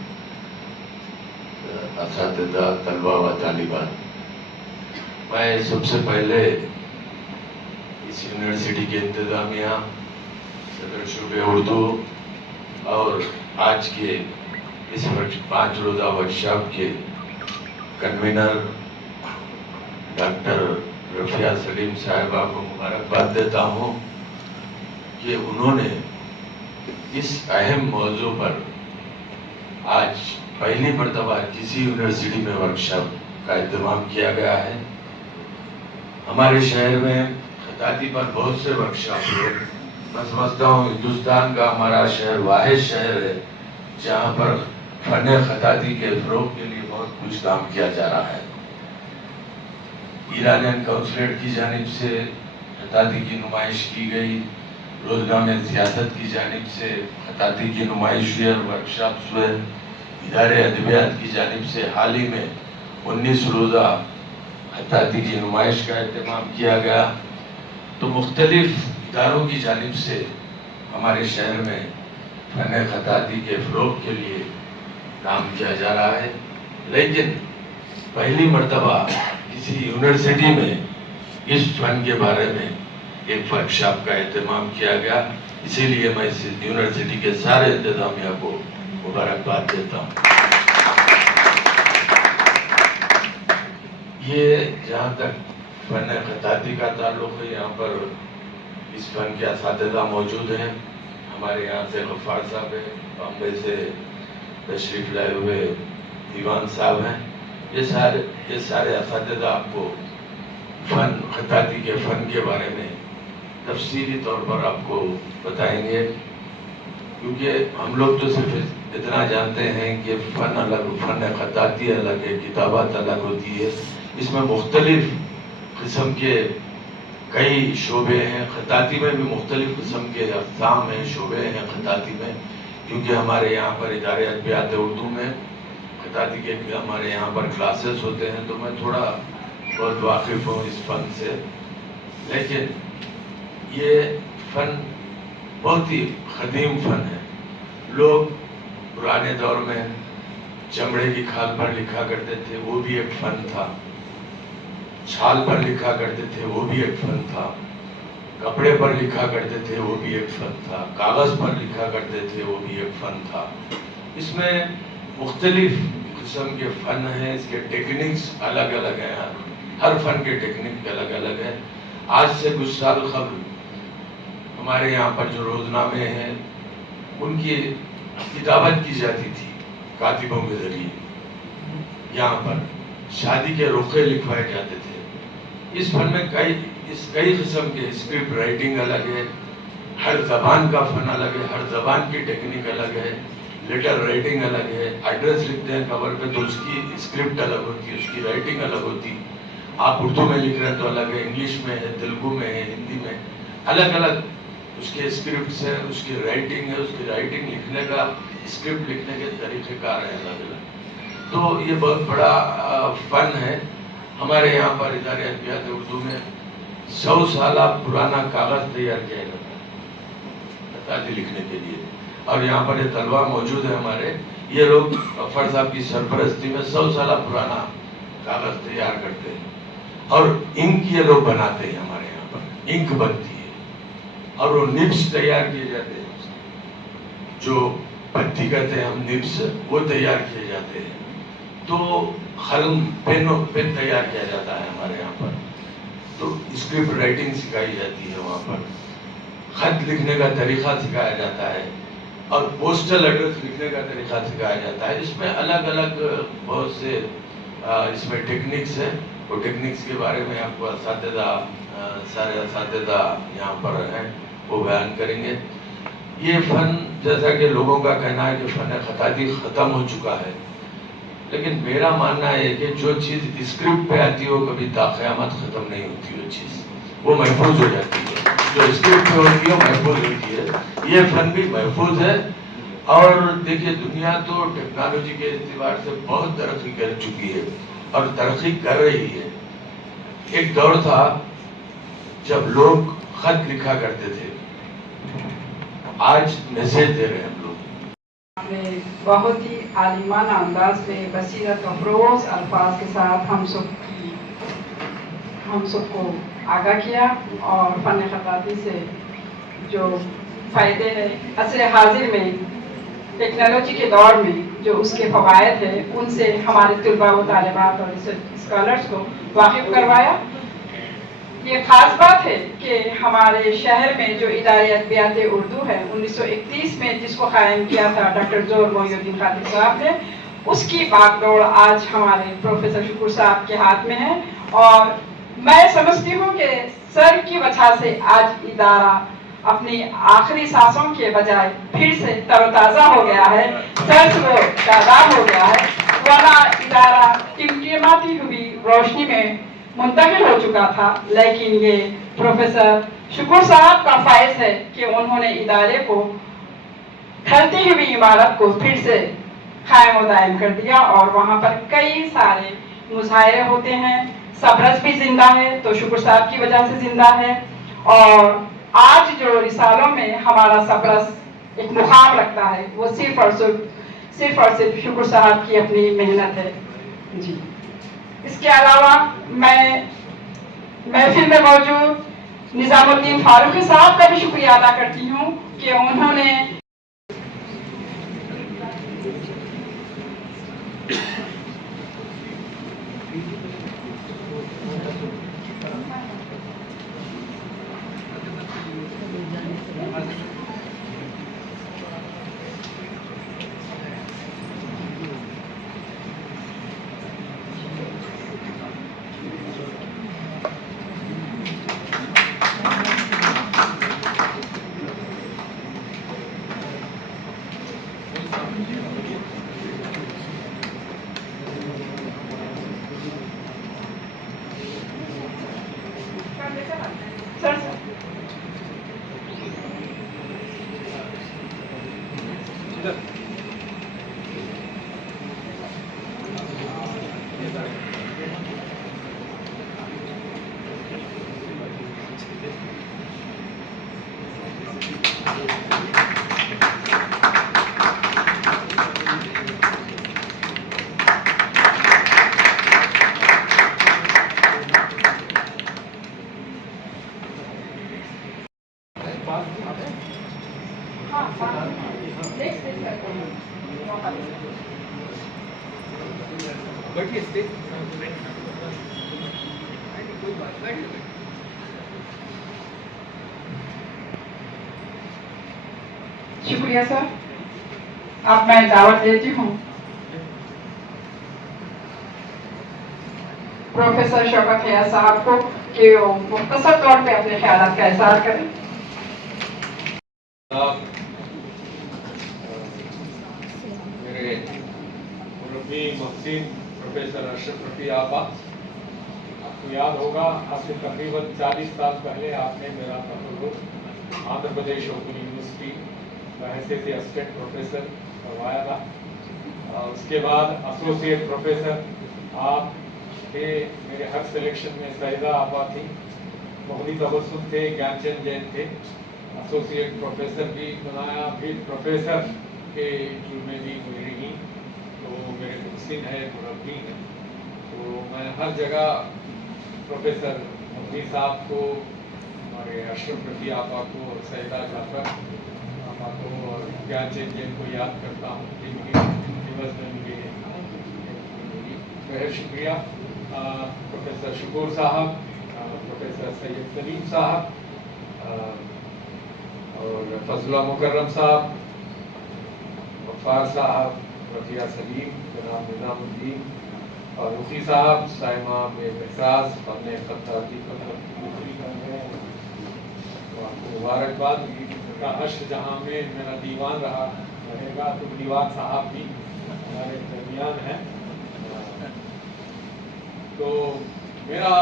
اساتذہ، طلبہ و طالبات، میں سب سے پہلے اس یونیورسٹی کے انتظامیہ، صدر شعبہ اردو اور آج کے اس 5 روزہ ورکشاپ کے کنوینر ڈاکٹر رفیہ سلیم صاحبہ کو مبارکباد دیتا ہوں کہ انہوں نے اس اہم موضوع پر آج پہلی مرتبہ کسی یونیورسٹی میں ورکشاپ کا اہتمام کیا گیا ہے۔ ہمارے شہر میں خطاطی پر بہت سے ورکشاپ ہوئے، میں سمجھتا ہوں ہندوستان کا ہمارا شہر واحد شہر ہے جہاں پر فن خطاطی کے فروغ کے لیے بہت کچھ کام کیا جا رہا ہے۔ ایرانین کونسلیٹ کی جانب سے خطاطی کی نمائش کی گئی، روزنامہ سیاست کی جانب سے خطاطی کی نمائش ہوئی اور ورکشاپس ہوئے، ادارے ادبیات کی جانب سے حال ہی میں 19 روزہ خطاطی کی نمائش کا اہتمام کیا گیا۔ تو مختلف اداروں کی جانب سے ہمارے شہر میں فن خطاطی کے فروغ کے لیے کام کیا جا رہا ہے، لیکن پہلی مرتبہ کسی یونیورسٹی میں اس فن کے بارے میں ایک ورکشاپ کا اہتمام کیا گیا، اسی لیے میں اس یونیورسٹی کے سارے انتظامیہ کو مبارکباد دیتا ہوں۔ یہ جہاں تک فن خطاطی کا تعلق ہے، یہاں پر اس فن کے اساتذہ موجود ہیں، ہمارے یہاں سے غفار صاحب ہیں، بامبے سے تشریف لائے ہوئے دیوان صاحب ہیں، یہ سارے اساتذہ آپ کو فن خطاطی کے فن کے بارے میں تفصیلی طور پر آپ کو بتائیں گے، کیونکہ ہم لوگ تو صرف اتنا جانتے ہیں کہ فن الگ، فن خطاطی الگ ہے، کتابت الگ ہوتی ہے، اس میں مختلف قسم کے کئی شعبے ہیں، خطاطی میں بھی مختلف قسم کے اقسام ہیں، شعبے ہیں خطاطی میں، کیونکہ ہمارے یہاں پر ادارے ادبیات اردو میں خطاطی کے ہمارے یہاں پر کلاسز ہوتے ہیں، تو میں تھوڑا بہت واقف ہوں اس فن سے، لیکن یہ فن بہت ہی قدیم فن ہے۔ لوگ پرانے دور میں چمڑے کی کھال پر لکھا کرتے تھے، وہ بھی ایک فن تھا، چھال پر لکھا کرتے تھے، وہ بھی ایک فن تھا، کپڑے پر لکھا کرتے تھے، وہ بھی ایک فن تھا، کاغذ پر لکھا کرتے تھے، وہ بھی ایک فن تھا۔ اس میں مختلف قسم کے فن ہیں، اس کے ٹیکنکس الگ الگ ہیں، ہر فن کے ٹیکنک الگ الگ ہیں۔ آج سے کچھ سال قبل ہمارے یہاں پر جو روزنامے ہیں ان کی کتابت کی جاتی تھی کاتبوں کے ذریعے، یہاں پر شادی کے رخے لکھوائے جاتے تھے۔ اس فن میں کئی قسم کے اسکرپٹ رائٹنگ الگ ہے، ہر زبان کا فن الگ ہے، ہر زبان کی ٹیکنیک الگ ہے، لیٹر رائٹنگ الگ ہے، ایڈریس لکھتے ہیں کور پہ تو اس کی اسکرپٹ الگ ہوتی ہے، اس کی رائٹنگ الگ ہوتی، آپ اردو میں لکھ رہے ہیں تو الگ ہے، انگلش میں ہے، تیلگو میں ہے، ہندی میں، الگ الگ اس کے اسکرپٹس ہیں، اس کی رائٹنگ ہے، اس کی رائٹنگ لکھنے کا، اسکرپٹ لکھنے کے طریقہ کار ہیں الگ الگ۔ تو یہ بہت بڑا فن ہے۔ ہمارے یہاں پر ادارے ادبیات اردو میں 100 سالہ پرانا کاغذ تیار کیا جاتا ہے خطاطی لکھنے کے لیے، اور یہاں پر یہ طلبہ موجود ہیں ہمارے، یہ لوگ غفار صاحب کی سرپرستی میں 100 سالہ پرانا کاغذ تیار کرتے ہیں، اور انک یہ لوگ بناتے ہیں، ہمارے یہاں پر انک بنتی ہے، اور وہ نبس تیار کیے جاتے ہیں، جو پتی کہتے ہیں ہم نبس، وہ تیار کیے جاتے ہیں۔ تو قلم پین تیار کیا جاتا ہے ہمارے یہاں پر، تو اسکرپٹ رائٹنگ سکھائی جاتی ہے وہاں پر، خط لکھنے کا طریقہ سکھایا جاتا ہے، اور پوسٹل ایڈریس لکھنے کا طریقہ سکھایا جاتا ہے۔ اس میں الگ الگ بہت سے اس میں ٹیکنکس ہیں، وہ ٹیکنکس کے بارے میں آپ کو سارے اساتذہ یہاں پر ہیں وہ بیان کریں گے. یہ فن جیسا کہ لوگوں کا کہنا ہے کہ فن خطاطی ختم ہو چکا ہے، لیکن میرا ماننا ہے کہ جو چیز اسکرپٹ پہ آتی ہے وہ کبھی تا قیامت ختم نہیں ہوتی. وہ چیز وہ محفوظ ہو جاتی ہے، جو اسکرپٹ پہ ہوتی ہے محفوظ ہوتی ہے. یہ فن بھی محفوظ ہے. اور دیکھیے دنیا تو ٹیکنالوجی کے اعتبار سے بہت ترقی کر چکی ہے اور ترقی کر رہی ہے. ایک دور تھا جب لوگ خط لکھا کرتے تھے، آج میسج دے رہے ہیں ہم لوگ. ہمیں بہت ہی عالمانہ انداز میں بصیرت افروز الفاظ کے ساتھ ہم سب کو آگاہ کیا اور فن خطاطی سے جو فائدے ہیں عصر حاضر میں ٹیکنالوجی کے دور میں جو اس کے فوائد ہیں ان سے ہمارے طلباء و طالبات اور اسکالرس کو واقف کروایا. یہ خاص بات ہے کہ ہمارے شہر میں جو ادارہ ادبیات اردو ہے 1931 میں جس کو قائم کیا تھا ڈاکٹر زور محی الدین خاطر صاحب نے، اس کی باغ دوڑ آج ہمارے پروفیسر شکور صاحب کے ہاتھ میں ہے. اور میں سمجھتی ہوں کہ سر کی وجہ سے آج ادارہ اپنی آخری سانسوں کے بجائے پھر سے تر و تازہ ہو گیا ہے، سر و شاداب ہو گیا ہے. ورنہ ادارہ ٹمٹماتی ہوئی روشنی میں منتقل ہو چکا تھا. لیکن یہ پروفیسر شکور صاحب کا فائز ہے کہ انہوں نے ادارے کو ڈھلتی ہوئی عمارت کو پھر سے قائم و دائم کر دیا اور وہاں پر کئی سارے مظاہرے ہوتے ہیں. سبرس بھی زندہ ہے تو شکور صاحب کی وجہ سے زندہ ہے. اور آج جو رسالوں میں ہمارا سبرس ایک مقام رکھتا ہے وہ صرف اور صرف شکور صاحب کی اپنی محنت ہے. جی اس کے علاوہ میں محفل میں موجود نظام الدین فاروقی صاحب کا بھی شکریہ ادا کرتی ہوں کہ انہوں نے شکریہ سر. اب میں دعوت دیتی ہوں پروفیسر شوکت حیات صاحب کو کہ وہ مختصر طور پہ اپنے خیالات کا اظہار کریں. میرے مربی محسن پروفیسر اشرف رفیع آبا، آپ کو یاد ہوگا آج سے تقریباً 40 سال پہلے آپ نے میرا تخرج آندھرا پردیش اوپن یونیورسٹی بحیثیت اسسٹنٹ پروفیسر کروایا تھا. اس کے بعد ایسوسیٹ پروفیسر آپ کے میرے ہر سلیکشن میں سہیدہ آبا تھی، مغنی تبسم تھے، گیان چند جین تھے. ایسوسیٹ پروفیسر بھی بنایا، پھر پروفیسر کے جو میں بھی گزری، تو میرے محسن ہے، مربی ہے. تو میں ہر جگہ پروفیسر مغنی صاحب کو، ہمارے اشرف رفیع آبا کو، سہیدہ جعفر آبا کو اور گیان چند جین کو یاد کرتا ہوں جن کے عوض میں مجھے بہت شکریہ. پروفیسر شکور صاحب، پروفیسر سید سلیم صاحب اور فضلہ مکرم صاحب، غفار صاحب، رفیع سلیم، جناب نظام الدین और मुफ्ती साहब साहिमा बेहसास अपने खत्ताती को तरफ दूसरी कर रहे हैं, तो आपको मुबारकबाद। का अश्र जहाँ में मेरा दीवान रहेगा, तो दीवान साहब भी हमारे दरमियान हैं। तो मेरा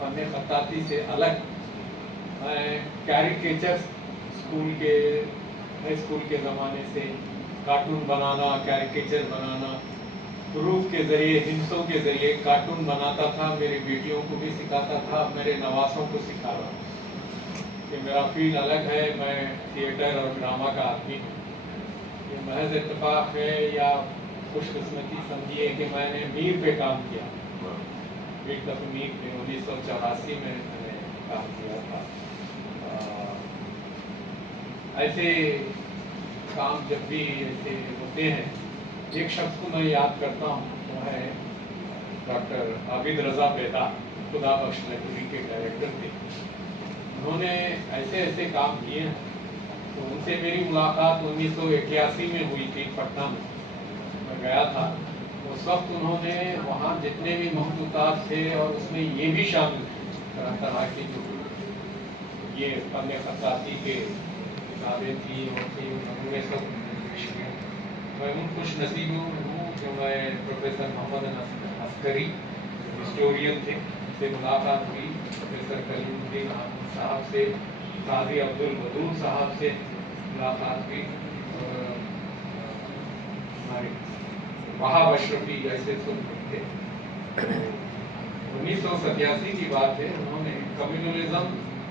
फन खत्ताती से अलग, मैं कैरिकेचर हाई स्कूल के ज़माने से कार्टून बनाना, कैरिकेचर बनाना, प्रूफ के ज़रिए, हिंसों के ज़रिए कार्टून बनाता था। मेरी बेटियों को भी सिखाता था, मेरे नवासों को सिखा रहा हूँ कि मेरा फील्ड अलग है। मैं थिएटर और ड्रामा का आदमी हूँ। ये महज इत्तेफाक है या खुशकिस्मती समझिए कि मैंने मीर पे काम किया, मीर मीर पे 1984 में मैंने काम किया था। ऐसे काम जब भी ऐसे होते हैं, एक शख्स को मैं याद करता हूँ, वो है डॉक्टर आबिद रज़ा बेदार, खुदा बख्श लाइब्रेरी के डायरेक्टर थे। उन्होंने ऐसे ऐसे काम किए हैं। तो उनसे मेरी मुलाकात 1981 में हुई थी, पटना में मैं गया था। उस वक्त उन्होंने वहाँ जितने भी मखलूक़ात थे, और उसमें ये भी शामिल थे तरह तरह के जो ये फन खत्ताती के किताबें थी और थी, उन्होंने सब पेश किया। मैं उन खुश नसीबों हूँ जो मैं प्रोफेसर मोहम्मद अस्करी हिस्टोरियन थे, से मुलाकात हुई। प्रोफेसर कलीमुद्दीन अहमद साहब से, काजी अब्दुल वदूद साहब से मुलाकात हुई, और हमारे वहाब अशरफी जैसे सब थे। 1987 की बात है, उन्होंने कम्युनलिज्म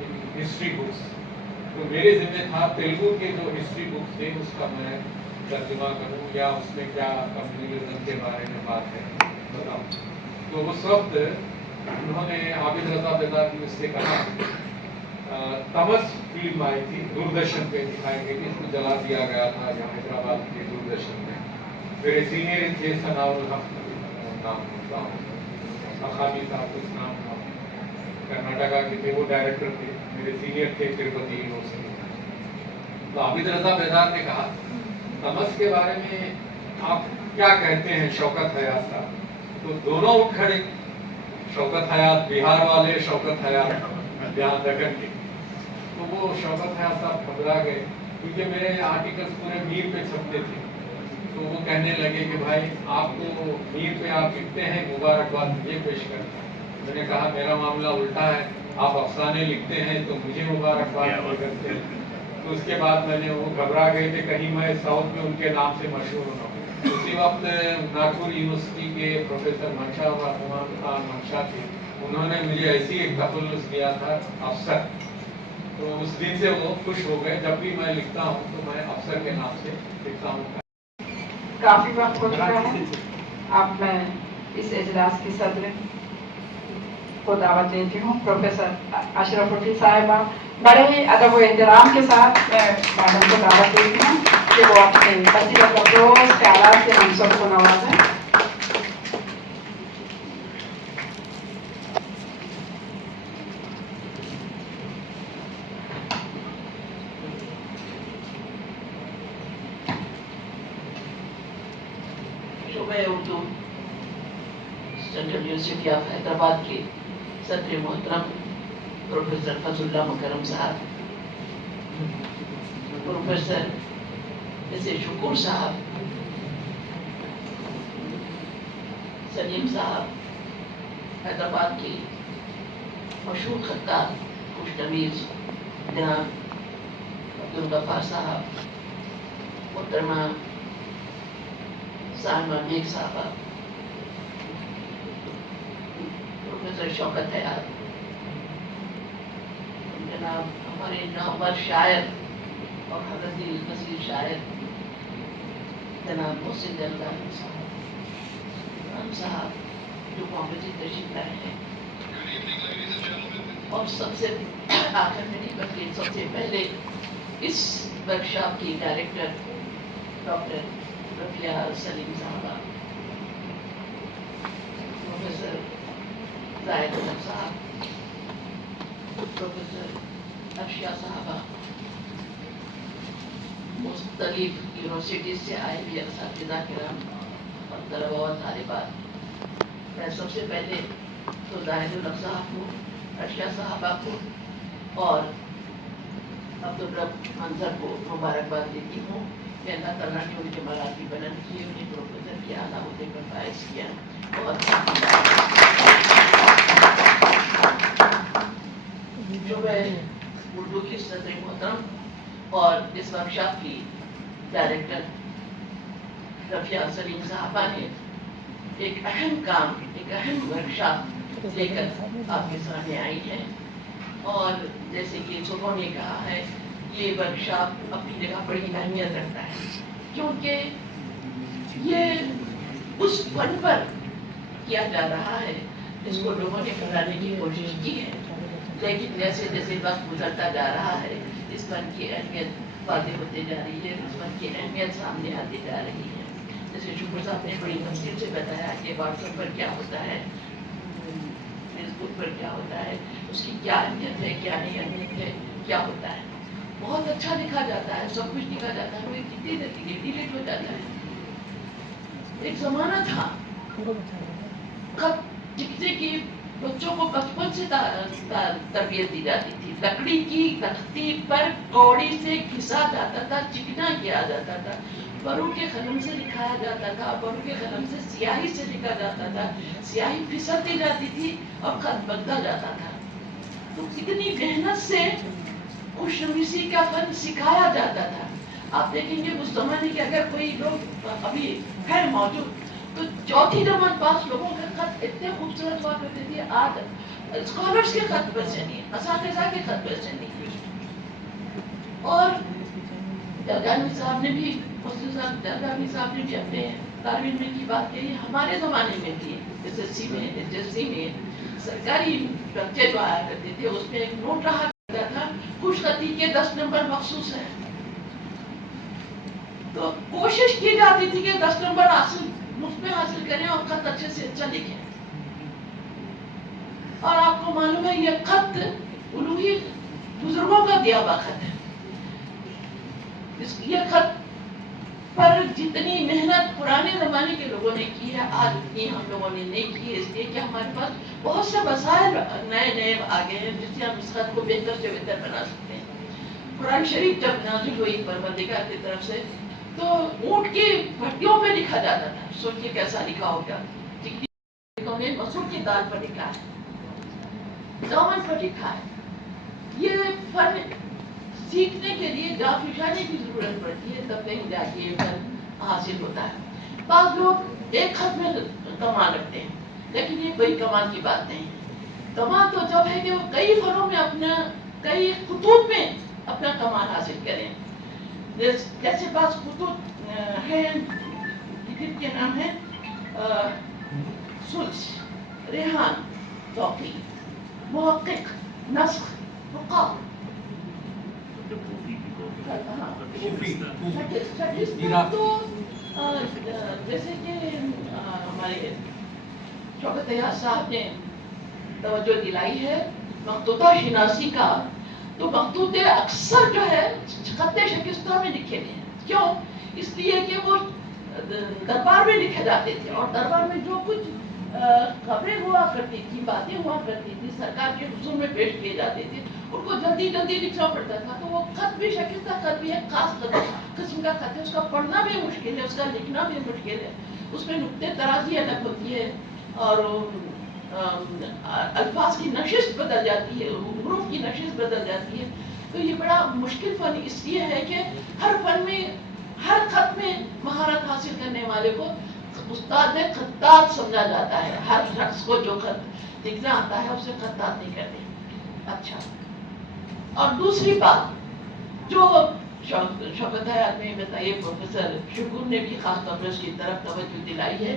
इन हिस्ट्री बुक्स, तो मेरे ज़िम्मे था तेलुगु के जो हिस्ट्री बुक्स थे उसका मैं तर्जुमा करूँ या उसमें क्या कम्युनलिज्म के बारे में बात है बताऊँ। तो उस वक्त उन्होंने आबिद रज़ा बेदार ने उससे कहा, तमस फिल्म आई थी, दूरदर्शन पे दिखाई गई थी, इसको जला दिया गया था यहाँ हैदराबाद के दूरदर्शन में। मेरे सीनियर थे सनाउल हक नाम उनका, अखामी साहब कुछ नाम था, कर्नाटका के थे, वो डायरेक्टर थे, मेरे सीनियर थे तिरुपति यूनिवर्सिटी। तो आबिद रज़ा बेदार ने कहा, तमस के बारे में आप क्या कहते हैं शौकत हयात साहब? तो दोनों उठ खड़े, शौकत हयात बिहार वाले, शौकत हयात यहाँ दक्कन के। तो वो शौकत हयात साहब घबरा गए, क्योंकि मेरे आर्टिकल्स पूरे मीर पे छपते थे। तो वो कहने लगे कि भाई आपको मीर पे आप लिखते हैं, मुबारकबाद मुझे पेश करते हैं। मैंने कहा मेरा मामला उल्टा है, आप अफसाने लिखते हैं तो मुझे मुबारकबाद करते हैं। तो उसके बाद मैंने, वो घबरा गए थे कहीं मैं साउथ में उनके नाम से मशहूर न हूँ। उसी वक्त नागपुर यूनिवर्सिटी के प्रोफेसर मंशा मंशा थे, उन्होंने मुझे ऐसी एक तफल्लुस दिया था अफसर। तो उस दिन से वो खुश हो गए, जब भी मैं लिखता हूँ तो मैं अफसर के नाम से लिखता हूँ। काफ़ी वक्त हो चुका है। अब मैं इस इजलास की सदर को दावत देती हूँ, प्रोफेसर अशरफ रफ़ी साहिबा। बड़े ही अदब व एहतराम के साथ मैं मैडम को दावत देती हूँ कि वो अपने कसीरत अफरोज़ ख्यालात से हम सबको नवाजें। शोबे Urdu central university of Hyderabad के सदर मोहतरम प्रोफेसर फजलुल्लाह मुकरम साहब, प्रोफेसर जैसे शुक्र साहब, सलीम साहब, हैदराबाद के मशहूर खत्तात खुशतमीज़ जनाब अब्दुल गफ्फार साहब, मोहतरमा साहिमा बेग साहबा, प्रोफेसर शौकत हयात, जनाब हमारे नामवर शायर और हज़रत नसीर शायर जनाब मोहसिन जरदारी साहब जो कांग्रेसी तशरीफ लाए हैं, और सबसे आखिर में नहीं बल्कि सबसे पहले इस वर्कशॉप की डायरेक्टर डॉक्टर रफिया सलीम साहबा, प्रोफेसर जायद साहब, प्रोफेसर अर्शिया साहबा, मुख्तलिफ यूनिवर्सिटी से आए हुए असातिज़ा किराम और तलबा व तालिबात, मैं सबसे पहले तो जाहिदुल हक साहब को, अर्शिया साहबा को और अब्दुल रब मंजर को मुबारकबाद देती हूँ कि अल्लाह ताला ने उनके मराठी बुलंद किए, उन्हें प्रोफेसर के आला होने पर फायज किया। और जो मैं उर्दू की सदर मोहतरम और इस वर्कशॉप की डायरेक्टर रफिया सलीम साहबा ने एक अहम काम, एक अहम वर्कशॉप लेकर आपके सामने आई है। और जैसे कि सुबह ने कहा है, ये वर्कशॉप अपनी जगह बड़ी अहमियत रखता है, क्योंकि ये उस फन पर किया जा रहा है जिसको लोगों ने कराने की कोशिश की है, लेकिन जैसे जैसे वक्त गुजरता जा रहा है इस फन की अहमियत वाज़ेह होते जा रही है, इस फन की अहमियत सामने आती जा रही है। जैसे शुक्र साहब ने बड़ी तफसील से बताया कि व्हाट्सएप पर क्या होता है, फेसबुक पर क्या होता है, उसकी क्या अहमियत है, क्या नहीं अहमियत है, क्या होता है। बहुत अच्छा लिखा जाता है, सब कुछ लिखा जाता है, वो कितनी देर डिलीट हो जाता है। एक जमाना था खत लिखने की बच्चों को बचपन से तरबियत दी जाती थी। लकड़ी की तख्ती पर कौड़ी से घिसा जाता था, चिकना किया जाता था, बरू के कलम से लिखाया जाता था, बरू के कलम से स्याही से लिखा जाता था, स्याही फिसलती जाती थी और खत बनता जाता था। तो इतनी मेहनत से खुशनवीसी का फन सिखाया जाता था। आप देखेंगे उस जमाने के अगर कोई लोग अभी है मौजूद तो चौथी जमात पास लोगों के खत इतने खूबसूरत हुआ करते थे। आज स्कॉलर्स के खत वैसे नहीं, असातिज़ा के खत वैसे नहीं। और जरदारी साहब ने भी, जरदारी साहब ने भी अपने तारवीन में की बात कही। हमारे ज़माने में भी एसएससी में, एचएससी में सरकारी बच्चे जो आया करते थे उसमें एक नोट रहा करता था, खुशखती के 10 नंबर मखसूस है। तो कोशिश की जाती थी कि 10 नंबर मुफ्त में हासिल करें और खत अच्छे से अच्छा लिखें। और आपको मालूम है ये खत उलूही बुजुर्गों का दिया हुआ खत है। ये खत पर जितनी मेहनत पुराने जमाने के लोगों ने की है, आज उतनी हम लोगों ने नहीं की है, इसलिए कि हमारे पास बहुत से वसाइल नए नए आ गए हैं जिससे हम इस खत को बेहतर से बेहतर बना सकते हैं। कुरान शरीफ जब नाज़िल हुई परवरदिगार की तरफ से तो ऊंट की भट्टियों पे लिखा जाता था। सोचिए कैसा लिखा होगा। उन्होंने मसूर की दाल पर लिखा है, दामन पर लिखा है। ये फन सीखने के लिए जाफिशाने की जरूरत पड़ती है, तब कहीं जाके ये फन हासिल होता है। बाद लोग एक खत में कमाल रखते हैं, लेकिन ये कोई कमाल की बात नहीं। कमाल तो जब है कि वो कई फनों में अपना, कई खुतूत में अपना कमाल हासिल करें। जैसे पास खुतूत है के नाम है सुल्स, रेहान, तौकी, मुहक्किक, नस्ख, रुकाब, तो जैसे कि हमारे शौकत तैयार साहब ने तवज्जो दिलाई है मखतूता शिनासी का, तो मखतूते अक्सर जो है खत्ते शिकस्ता में लिखे गए हैं। क्यों? इसलिए कि वो दरबार में लिखे जाते थे और दरबार में जो कुछ खबरें हुआ करती थी, बातें हुआ करती थी, सरकार के हुजूर में पेश किए जाते थे, उनको जल्दी जल्दी लिखना पड़ता था। तो वो खत भी शिकस्ता खत भी एक खास किस्म का खत है, उसका पढ़ना भी मुश्किल है, उसका लिखना भी मुश्किल है। उसमें नुक्ते तराजी अलग होती है और अल्फाज की नशिस्त बदल जाती है, हुरूफ की नशिस्त बदल जाती है। तो ये बड़ा मुश्किल फन इसलिए है कि हर फन में, हर खत में महारत हासिल करने वाले को उस्ताद खत्तात समझा जाता है। हर शख्स को जो खत लिखना आता है उसे खत्तात नहीं करते। अच्छा, और दूसरी बात जो शौकत है आदमी बताइए, प्रोफेसर शुक्र ने भी खास तौर पर उसकी तरफ तवज्जो दिलाई है,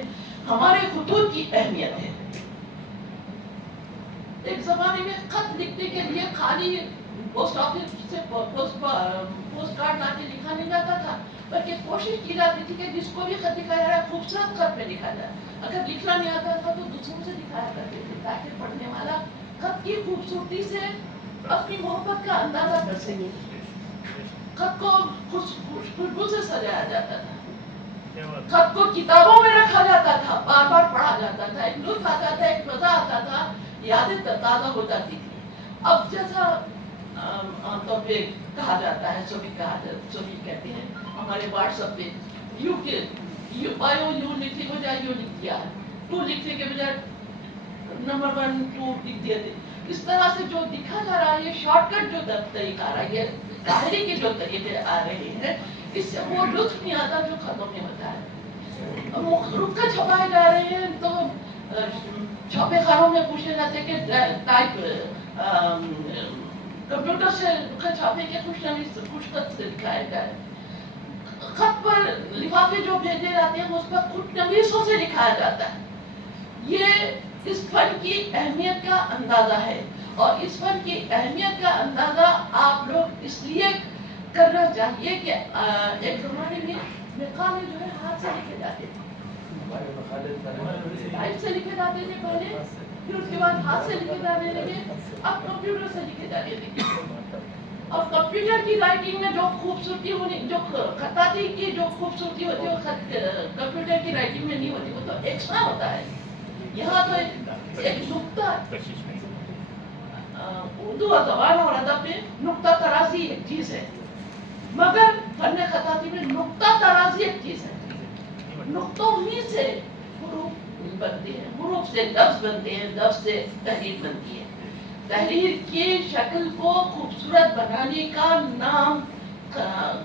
हमारे खुतूत की अहमियत है। एक जमाने में खत लिखने के लिए खाली पोस्ट ऑफिस से पोस्ट कार्ड लाके लिखा नहीं जाता था, बल्कि कोशिश की जाती थी कि जिसको भी खत लिखा जा रहा है खूबसूरत खत में लिखा जाए। अगर लिखना नहीं आता था तो दूसरों से लिखाया करते थे ताकि पढ़ने वाला खत की खूबसूरती से अपनी मोहब्बत का अंदाजा कर सके। खत को खुशबू से सजाया जाता था। खत को किताबों में रखा जाता था, बार बार पढ़ा जाता था, एक लुत्फ आता था, एक मजा आता था, यादें ताज़ा हो जाती थी। अब जैसा आमतौर पे कहा जाता है, सभी कहते हैं हमारे व्हाट्सएप पे यू लिखने के बजाय यू लिख दिया है, 2 लिखने के बजाय नंबर 1 2 लिख दिए थे। इस तरह से जो दिखा जा रहा है, ये शॉर्टकट जो तरीका आ रहा है, शायरी के जो तरीके आ रहे हैं, इससे वो लुत्फ नहीं आता जो खतों में होता है। रुक कर छपाए जा रहे हैं तो छापे खानों में पूछे जाते हैं कि टाइप कंप्यूटर से छापे के कुछ खत से दिखाया जाए। खत पर लिफाफे जो भेजे जाते हैं उस पर कुछ नवीसों से लिखाया जाता है। ये इस फन की अहमियत का अंदाजा है, और इस फन की अहमियत का अंदाजा आप लोग इसलिए करना चाहिए कि एक जमाने में मकाले जो है हाथ से लिखे जाते थे, टाइप से लिखे जाते थे पहले, फिर उसके बाद हाथ से लिखे जाने लगे, अब कंप्यूटर से लिखे जाने लगे। और कंप्यूटर की राइटिंग में जो खूबसूरती होनी, जो खताती की जो खूबसूरती होती है, वो कंप्यूटर की राइटिंग में नहीं होती, वो तो एक्स्ट्रा होता है। यहाँ तो एक नुक्ता, उर्दू ज़बान और अदब में नुक्ता तराजी एक चीज है, मगर फन खताती में नुक्ता तराजी एक चीज है। नुक्तों ही से हुरूफ बनते हैं, हुरूफ से लफ्ज बनते हैं, लफ्ज से तहरीर बनती है। तहरीर की शक्ल को खूबसूरत बनाने का नाम,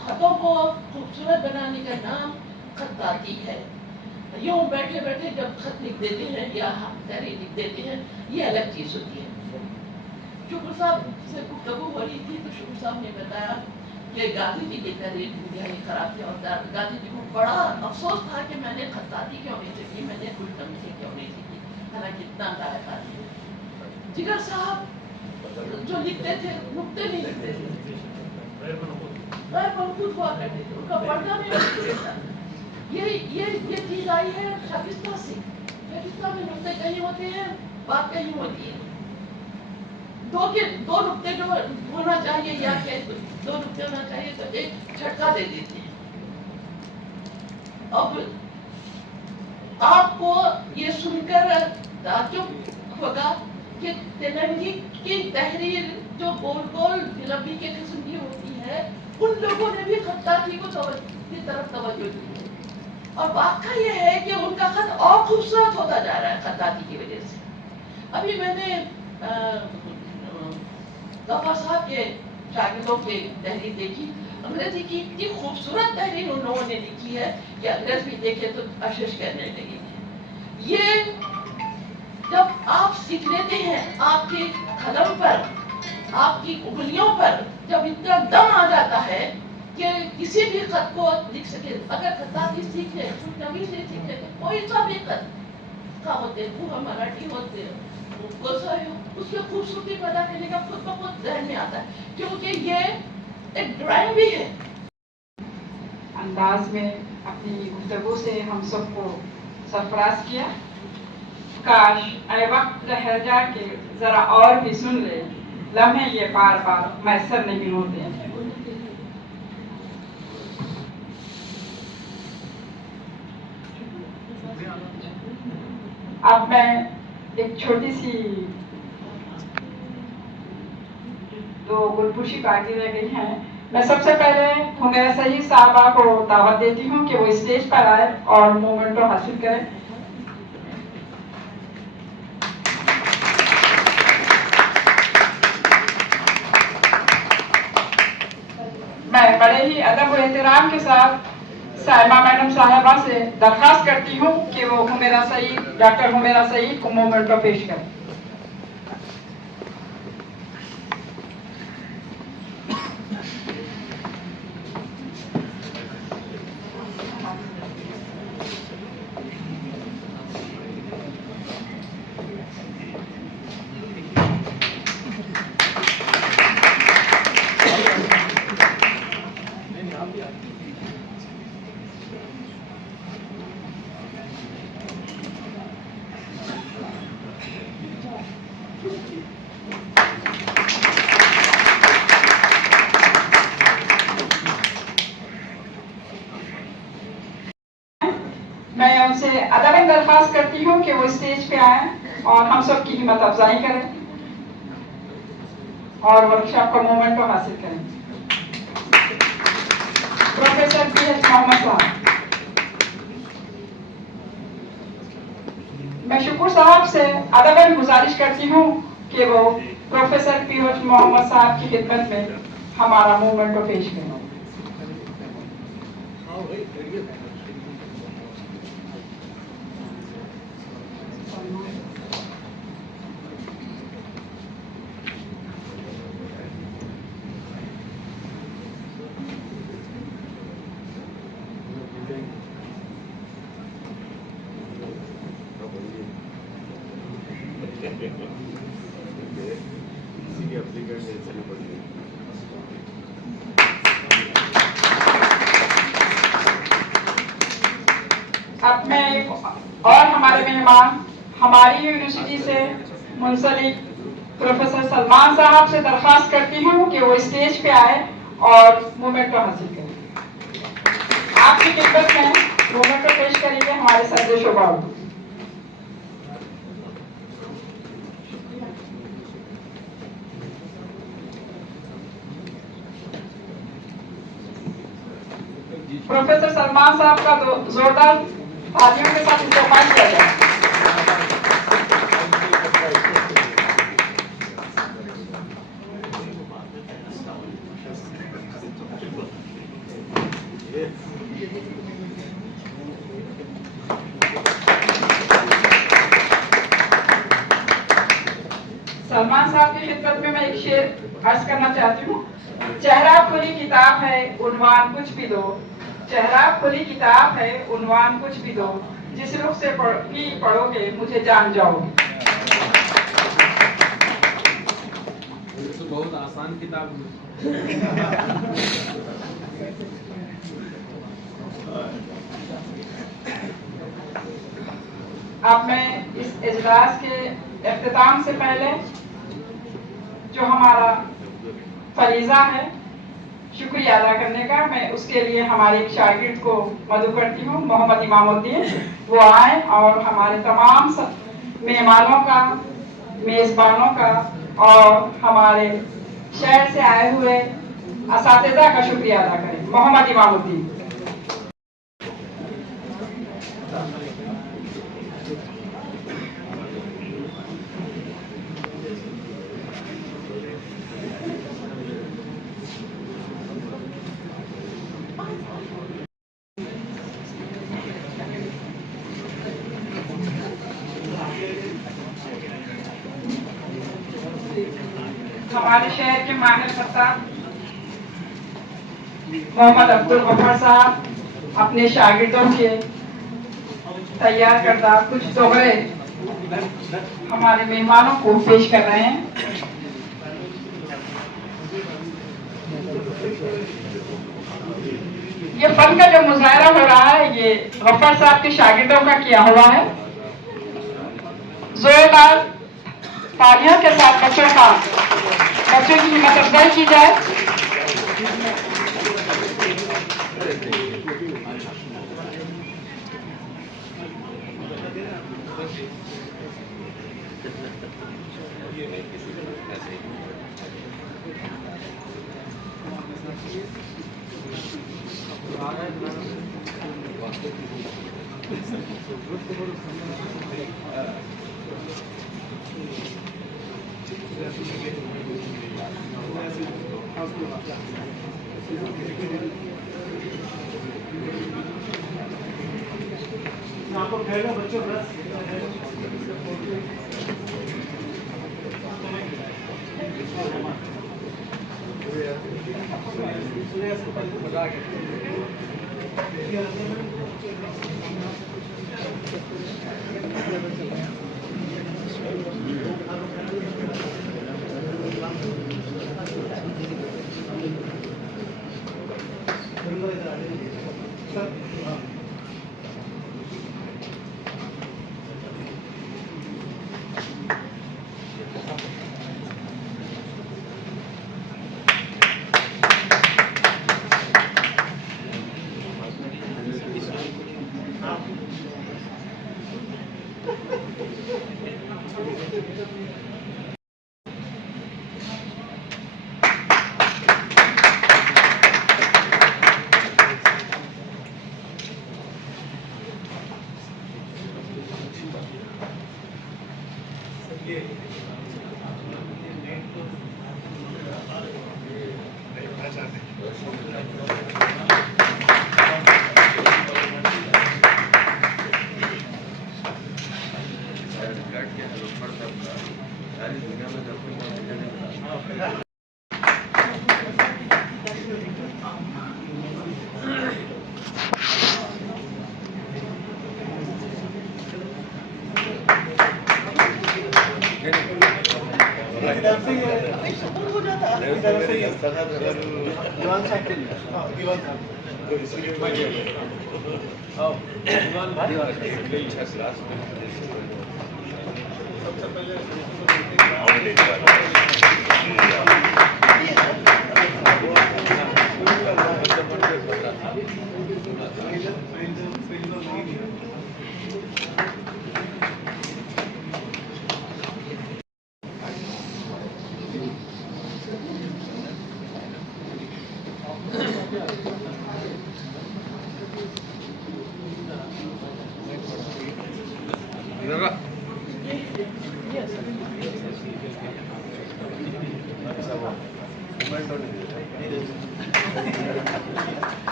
खतों को खूबसूरत बनाने का नाम खताती है। यूं बैठे बैठे जब खत लिख देते हैं या तहरीर लिख देते हैं, ये अलग चीज होती है। शुक्र साहब से गुफ्तगू हो रही थी तो शुक्र साहब ने बताया कि गांधी जी की तहरीर इंतहाई खराब क्या होता है। गांधी जी को बड़ा अफसोस था कि मैंने खताती क्यों नहीं सीखी, मैंने कुछ तमसी क्यों नहीं सीखी, हालांकि इतना लायक आदमी। जिगर साहब जो लिखते थे नुक्ते नहीं लिखते थे, गैर मलकूत हुआ करते थे, उनका पर्दा में लिखते था। ये चीज आई है शागिस्ता से। शागिस्ता में नुक्ते कहीं होते हैं, बात कहीं होती है। दो नुक्ते जो होना चाहिए, या क्या 2 नुक्ते होना चाहिए, तो एक झटका दे देते हैं। अब आपको ये सुनकर ताज्जुब होगा कि तेलंगी की तहरीर जो गोल गोल लंबी के किस्म की होती है, उन लोगों ने भी खत्ताती को की तरफ तवज्जो दी है। और वाक़ा ये है कि उनका खत और खूबसूरत होता जा रहा है खत्ताती की वजह से। अभी मैंने गफार साहब के शागिर्दों की तहरीर देखी, अंग्रेजी की इतनी खूबसूरत तहरीर उन लोगों ने लिखी है कि अंग्रेज भी देखे तो आशीष करने लगेंगे। ये जब आप सीख लेते हैं, आपके कलम पर, आपकी उंगलियों पर जब इतना दम आ जाता है कि किसी भी खत को लिख सके। अगर खत्ताती सीख ले, नबी से सीख ले, तो कोई सा भी खत का होते, वो मराठी होते, उसमें खूबसूरती पैदा करने का खुद ब खुद ज़हन में आता है, क्योंकि ये एक ड्राइंग भी है। अंदाज में अपनी गुफ्तगू से हम सबको सरफराज किया। काश ऐ वक्त ठहर जा के जरा और भी सुन ले, लम्हे ये बार बार मैसर नहीं होते। अब मैं एक छोटी सी 2 गुलपुशी बाकी रह गई हैं। मैं सबसे पहले हुमैरा सईद साहबा को दावत देती हूँ कि वो स्टेज पर आए और मोमेंट को हासिल करें। मैं बड़े ही अदब और एहतराम के साथ साइमा मैडम साहिबा से दरखास्त करती हूँ कि वो हुमैरा सईद, डॉक्टर हुमैरा सईद को मोमेंटो पेश करें। वो स्टेज पे आए और हम सब की हिम्मत अफजाई करें और वर्कशॉप का मोमेंटो हासिल करें। प्रोफेसर पीएच मोहम्मद साहब, मैं शुक्र साहब से अदबन गुजारिश करती हूँ कि वो प्रोफेसर पीएच मोहम्मद साहब की खिदमत में हमारा मोमेंटो पेश करें। अब मैं और हमारे मेहमान हमारी यूनिवर्सिटी से मुंसलिक प्रोफेसर सलमान साहब से दरख्वास्त करती हूँ कि वो स्टेज पे आए और मोमेंटो हासिल करें। आपकी खिदमत में मोमेंटो पेश करेंगे हमारे सदर शोभा। प्रोफेसर सलमान साहब का जोरदार तालियों के साथ इस्तेमाल किया जाए। सलमान साहब की खिदमत में मैं एक शेर अर्ज करना चाहती हूँ। चेहरा खुली किताब है उन्वान कुछ भी दो, चेहरा खुली किताब है उन्वान कुछ भी दो, जिस रुख से पढ़ोगे मुझे जान जाओगे। तो बहुत आसान किताब अब मैं इस इजलास के इख्तिताम से पहले जो हमारा फरीजा है शुक्रिया अदा करने का, मैं उसके लिए हमारे एक शागिर्द को मदऊ करती हूँ, मोहम्मद इमामुद्दीन। वो आए और हमारे तमाम मेहमानों का, मेज़बानों का और हमारे शहर से आए हुए असातिज़ा का शुक्रिया अदा करें। मोहम्मद इमामुद्दीन। हमारे शहर के माहिर खत्ताब मोहम्मद अब्दुल गफ्फार साहब अपने शागिर्दों के तैयार करदा कुछ दोहरे हमारे मेहमानों को पेश कर रहे हैं। ये फन का जो मुजाहरा हो रहा है ये गफ्फार साहब के शागिर्दों का किया हुआ है। जोरदार तालियों के साथ बच्चों की हिम्मत अफजाई की जाए। आपको कहेगा बच्चों बस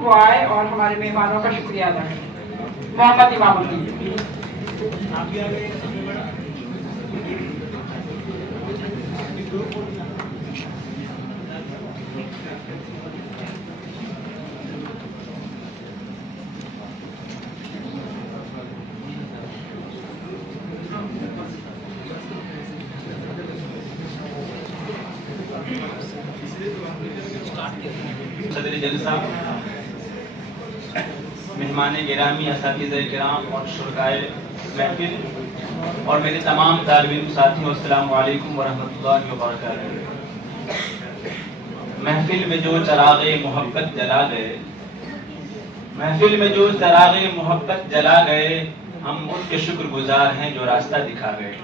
दुआएं और हमारे मेहमानों का शुक्रिया अदा करें। मोहम्मद इमामुद्दीन। सदर जलसा, मेहमान गिरामी, असातिज़े किराम और शुरकाए महफिल और मेरे तमाम तालिब इल्म साथियों, अस्सलामु अलैकुम वरहमतुल्लाहि वबरकातुहू। महफिल में जो चराग़े मोहब्बत जला गए, महफिल में जो चराग़े मोहब्बत जला गए, हम उनके शुक्रगुजार हैं जो रास्ता दिखा गए।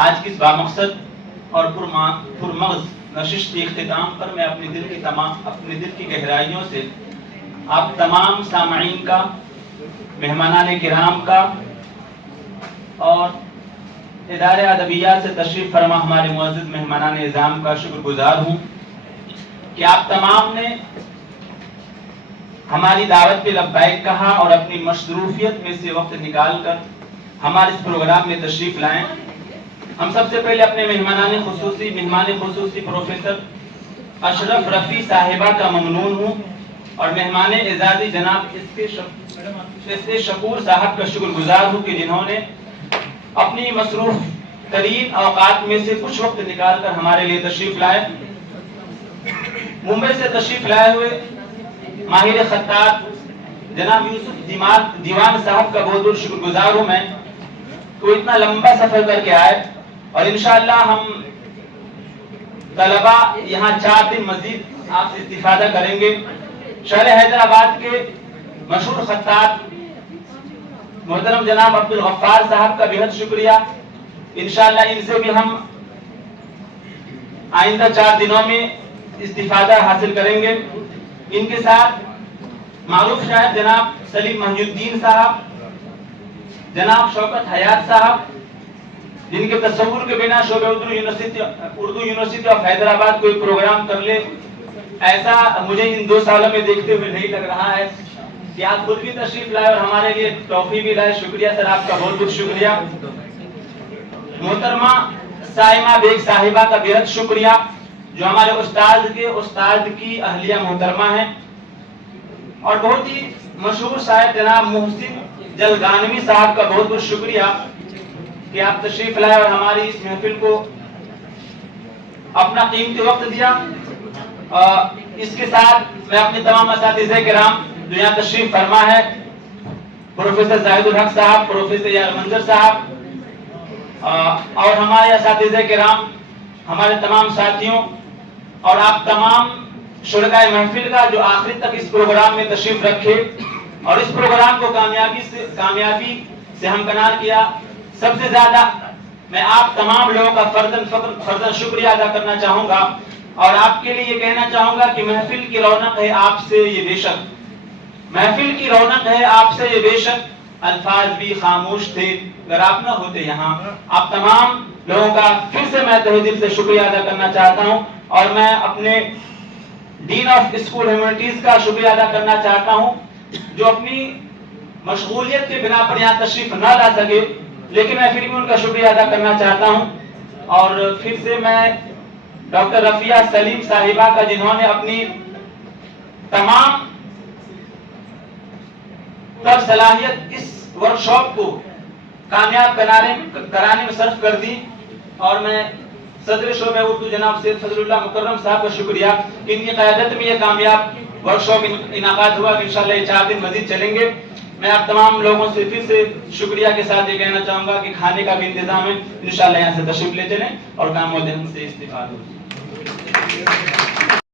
आज की इस बामकसद और पुरमग़ज़ नशिश के इख्तिताम पर मैं अपने दिल की गहराइयों से आप तमाम सामईन का, मेहमानान किराम का और इदारे अदबियात से तशरीफ़ फरमा हमारे मुअज़्ज़ज़ मेहमानान इज़ाम का शुक्रगुजार हूँ कि आप तमाम ने हमारी दावत पे लब्बैक कहा और अपनी मशरूफियत में से वक्त निकाल कर हमारे इस प्रोग्राम में तशरीफ़ लाएँ। हम सबसे पहले अपने मेहमान खुसूसी प्रोफेसर अशरफ रफ़ी साहिबा का ममनून हूँ और मेहमान एजाज़ी जनाब इसके शकूर साहब का शुक्रगुजार हूँ कि जिन्होंने अपनी मसरूफ तरीन औकात में से कुछ वक्त निकाल कर हमारे लिए तशरीफ़ लाए। मुंबई से तशरीफ़ लाए हुए माहिर खत्तात जनाब यूसुफ दीवान साहब का बहुत बहुत शुक्रगुजार हूँ मैं, तो इतना लंबा सफ़र करके आए और इंशाअल्लाह हम तलबा यहाँ 4 दिन मजीद आपसे इस्तिफादा करेंगे। शहर हैदराबाद के मशहूर खत्तात मोहतरम जनाब अब्दुल गफ्फार साहब का बेहद शुक्रिया। इंशाअल्लाह इनसे भी हम आइंदा 4 दिनों में इस्तिफादा हासिल करेंगे। इनके साथ मारूफ शायर जनाब सलीम महिउद्दीन साहब, जनाब शौकत हयात साहब, जिनके तस्वुर के बिना शोबे उर्दू यूनिवर्सिटी ऑफ हैदराबाद कोई प्रोग्राम कर ले, ऐसा मुझे इन 2 सालों में देखते हुए नहीं लग रहा है कि आप खुद भी तशरीफ लाए और हमारे लिए टॉफी भी लाए। शुक्रिया सर, आपका बहुत बहुत शुक्रिया। मोहतरमा साइमा बेग साहिबा का बेहद शुक्रिया जो हमारे उस्ताद की अहलिया मोहतरमा है। और बहुत ही मशहूर शायर जनाब मोहसिन जलगानवी साहब का बहुत बहुत शुक्रिया कि आप तशरीफ लाए और हमारी इस महफिल को अपना कीमती वक्त दिया। इसके साथ मैं अपने तमाम असातिज़े किराम जो यहाँ तशरीफ फरमा है, प्रोफेसर जाहिदुल हक साहब, प्रोफेसर यार मंजर साहब और हमारे असातिज़े किराम, हमारे तमाम साथियों और आप तमाम शुरकाए महफिल का जो आखिर तक इस प्रोग्राम में तशरीफ रखे और इस प्रोग्राम को कामयाबी से हमकनार किया। सबसे ज्यादा मैं आप तमाम लोगों का फर्जन शुक्रिया अदा करना चाहूंगा और आपके लिए ये कहना चाहूंगा कि महफिल की रौनक है आपसे ये बेशक, महफिल की रौनक है आपसे ये बेशक, अल्फाज भी खामोश थे अगर आप न होते यहाँ। आप तमाम लोगों का फिर से मैं तहे दिल से शुक्रिया अदा करना चाहता हूँ और मैं अपने डीन ऑफ स्कूल ह्यूमैनिटीज का शुक्रिया अदा करना चाहता हूँ जो अपनी मशगूलियत के बिना पर यहाँ तशरीफ न ला सके, लेकिन मैं फिर भी उनका शुक्रिया अदा करना चाहता हूँ। और फिर से मैं ڈاکٹر رفیہ سلیم صاحبہ کا، جنہوں نے اپنی تمام تر صلاحیت اس ورکشاپ کو کامیاب کرانے میں صرف کر دی. اور میں صدر شعبہ اردو جناب سید فضل اللہ مکرم صاحب کا شکریہ کہ ان کی قیادت میں یہ کامیاب ورکشاپ انعقاد ہوا. انشاءاللہ یہ 4 دن مزید چلیں گے. میں آپ تمام لوگوں سے پھر سے شکریہ کے ساتھ یہ کہنا چاہوں گا کہ کھانے کا بھی انتظام ہے. انشاءاللہ یہاں سے تشریف لے چلیں اور کام سے استفادہ ہو.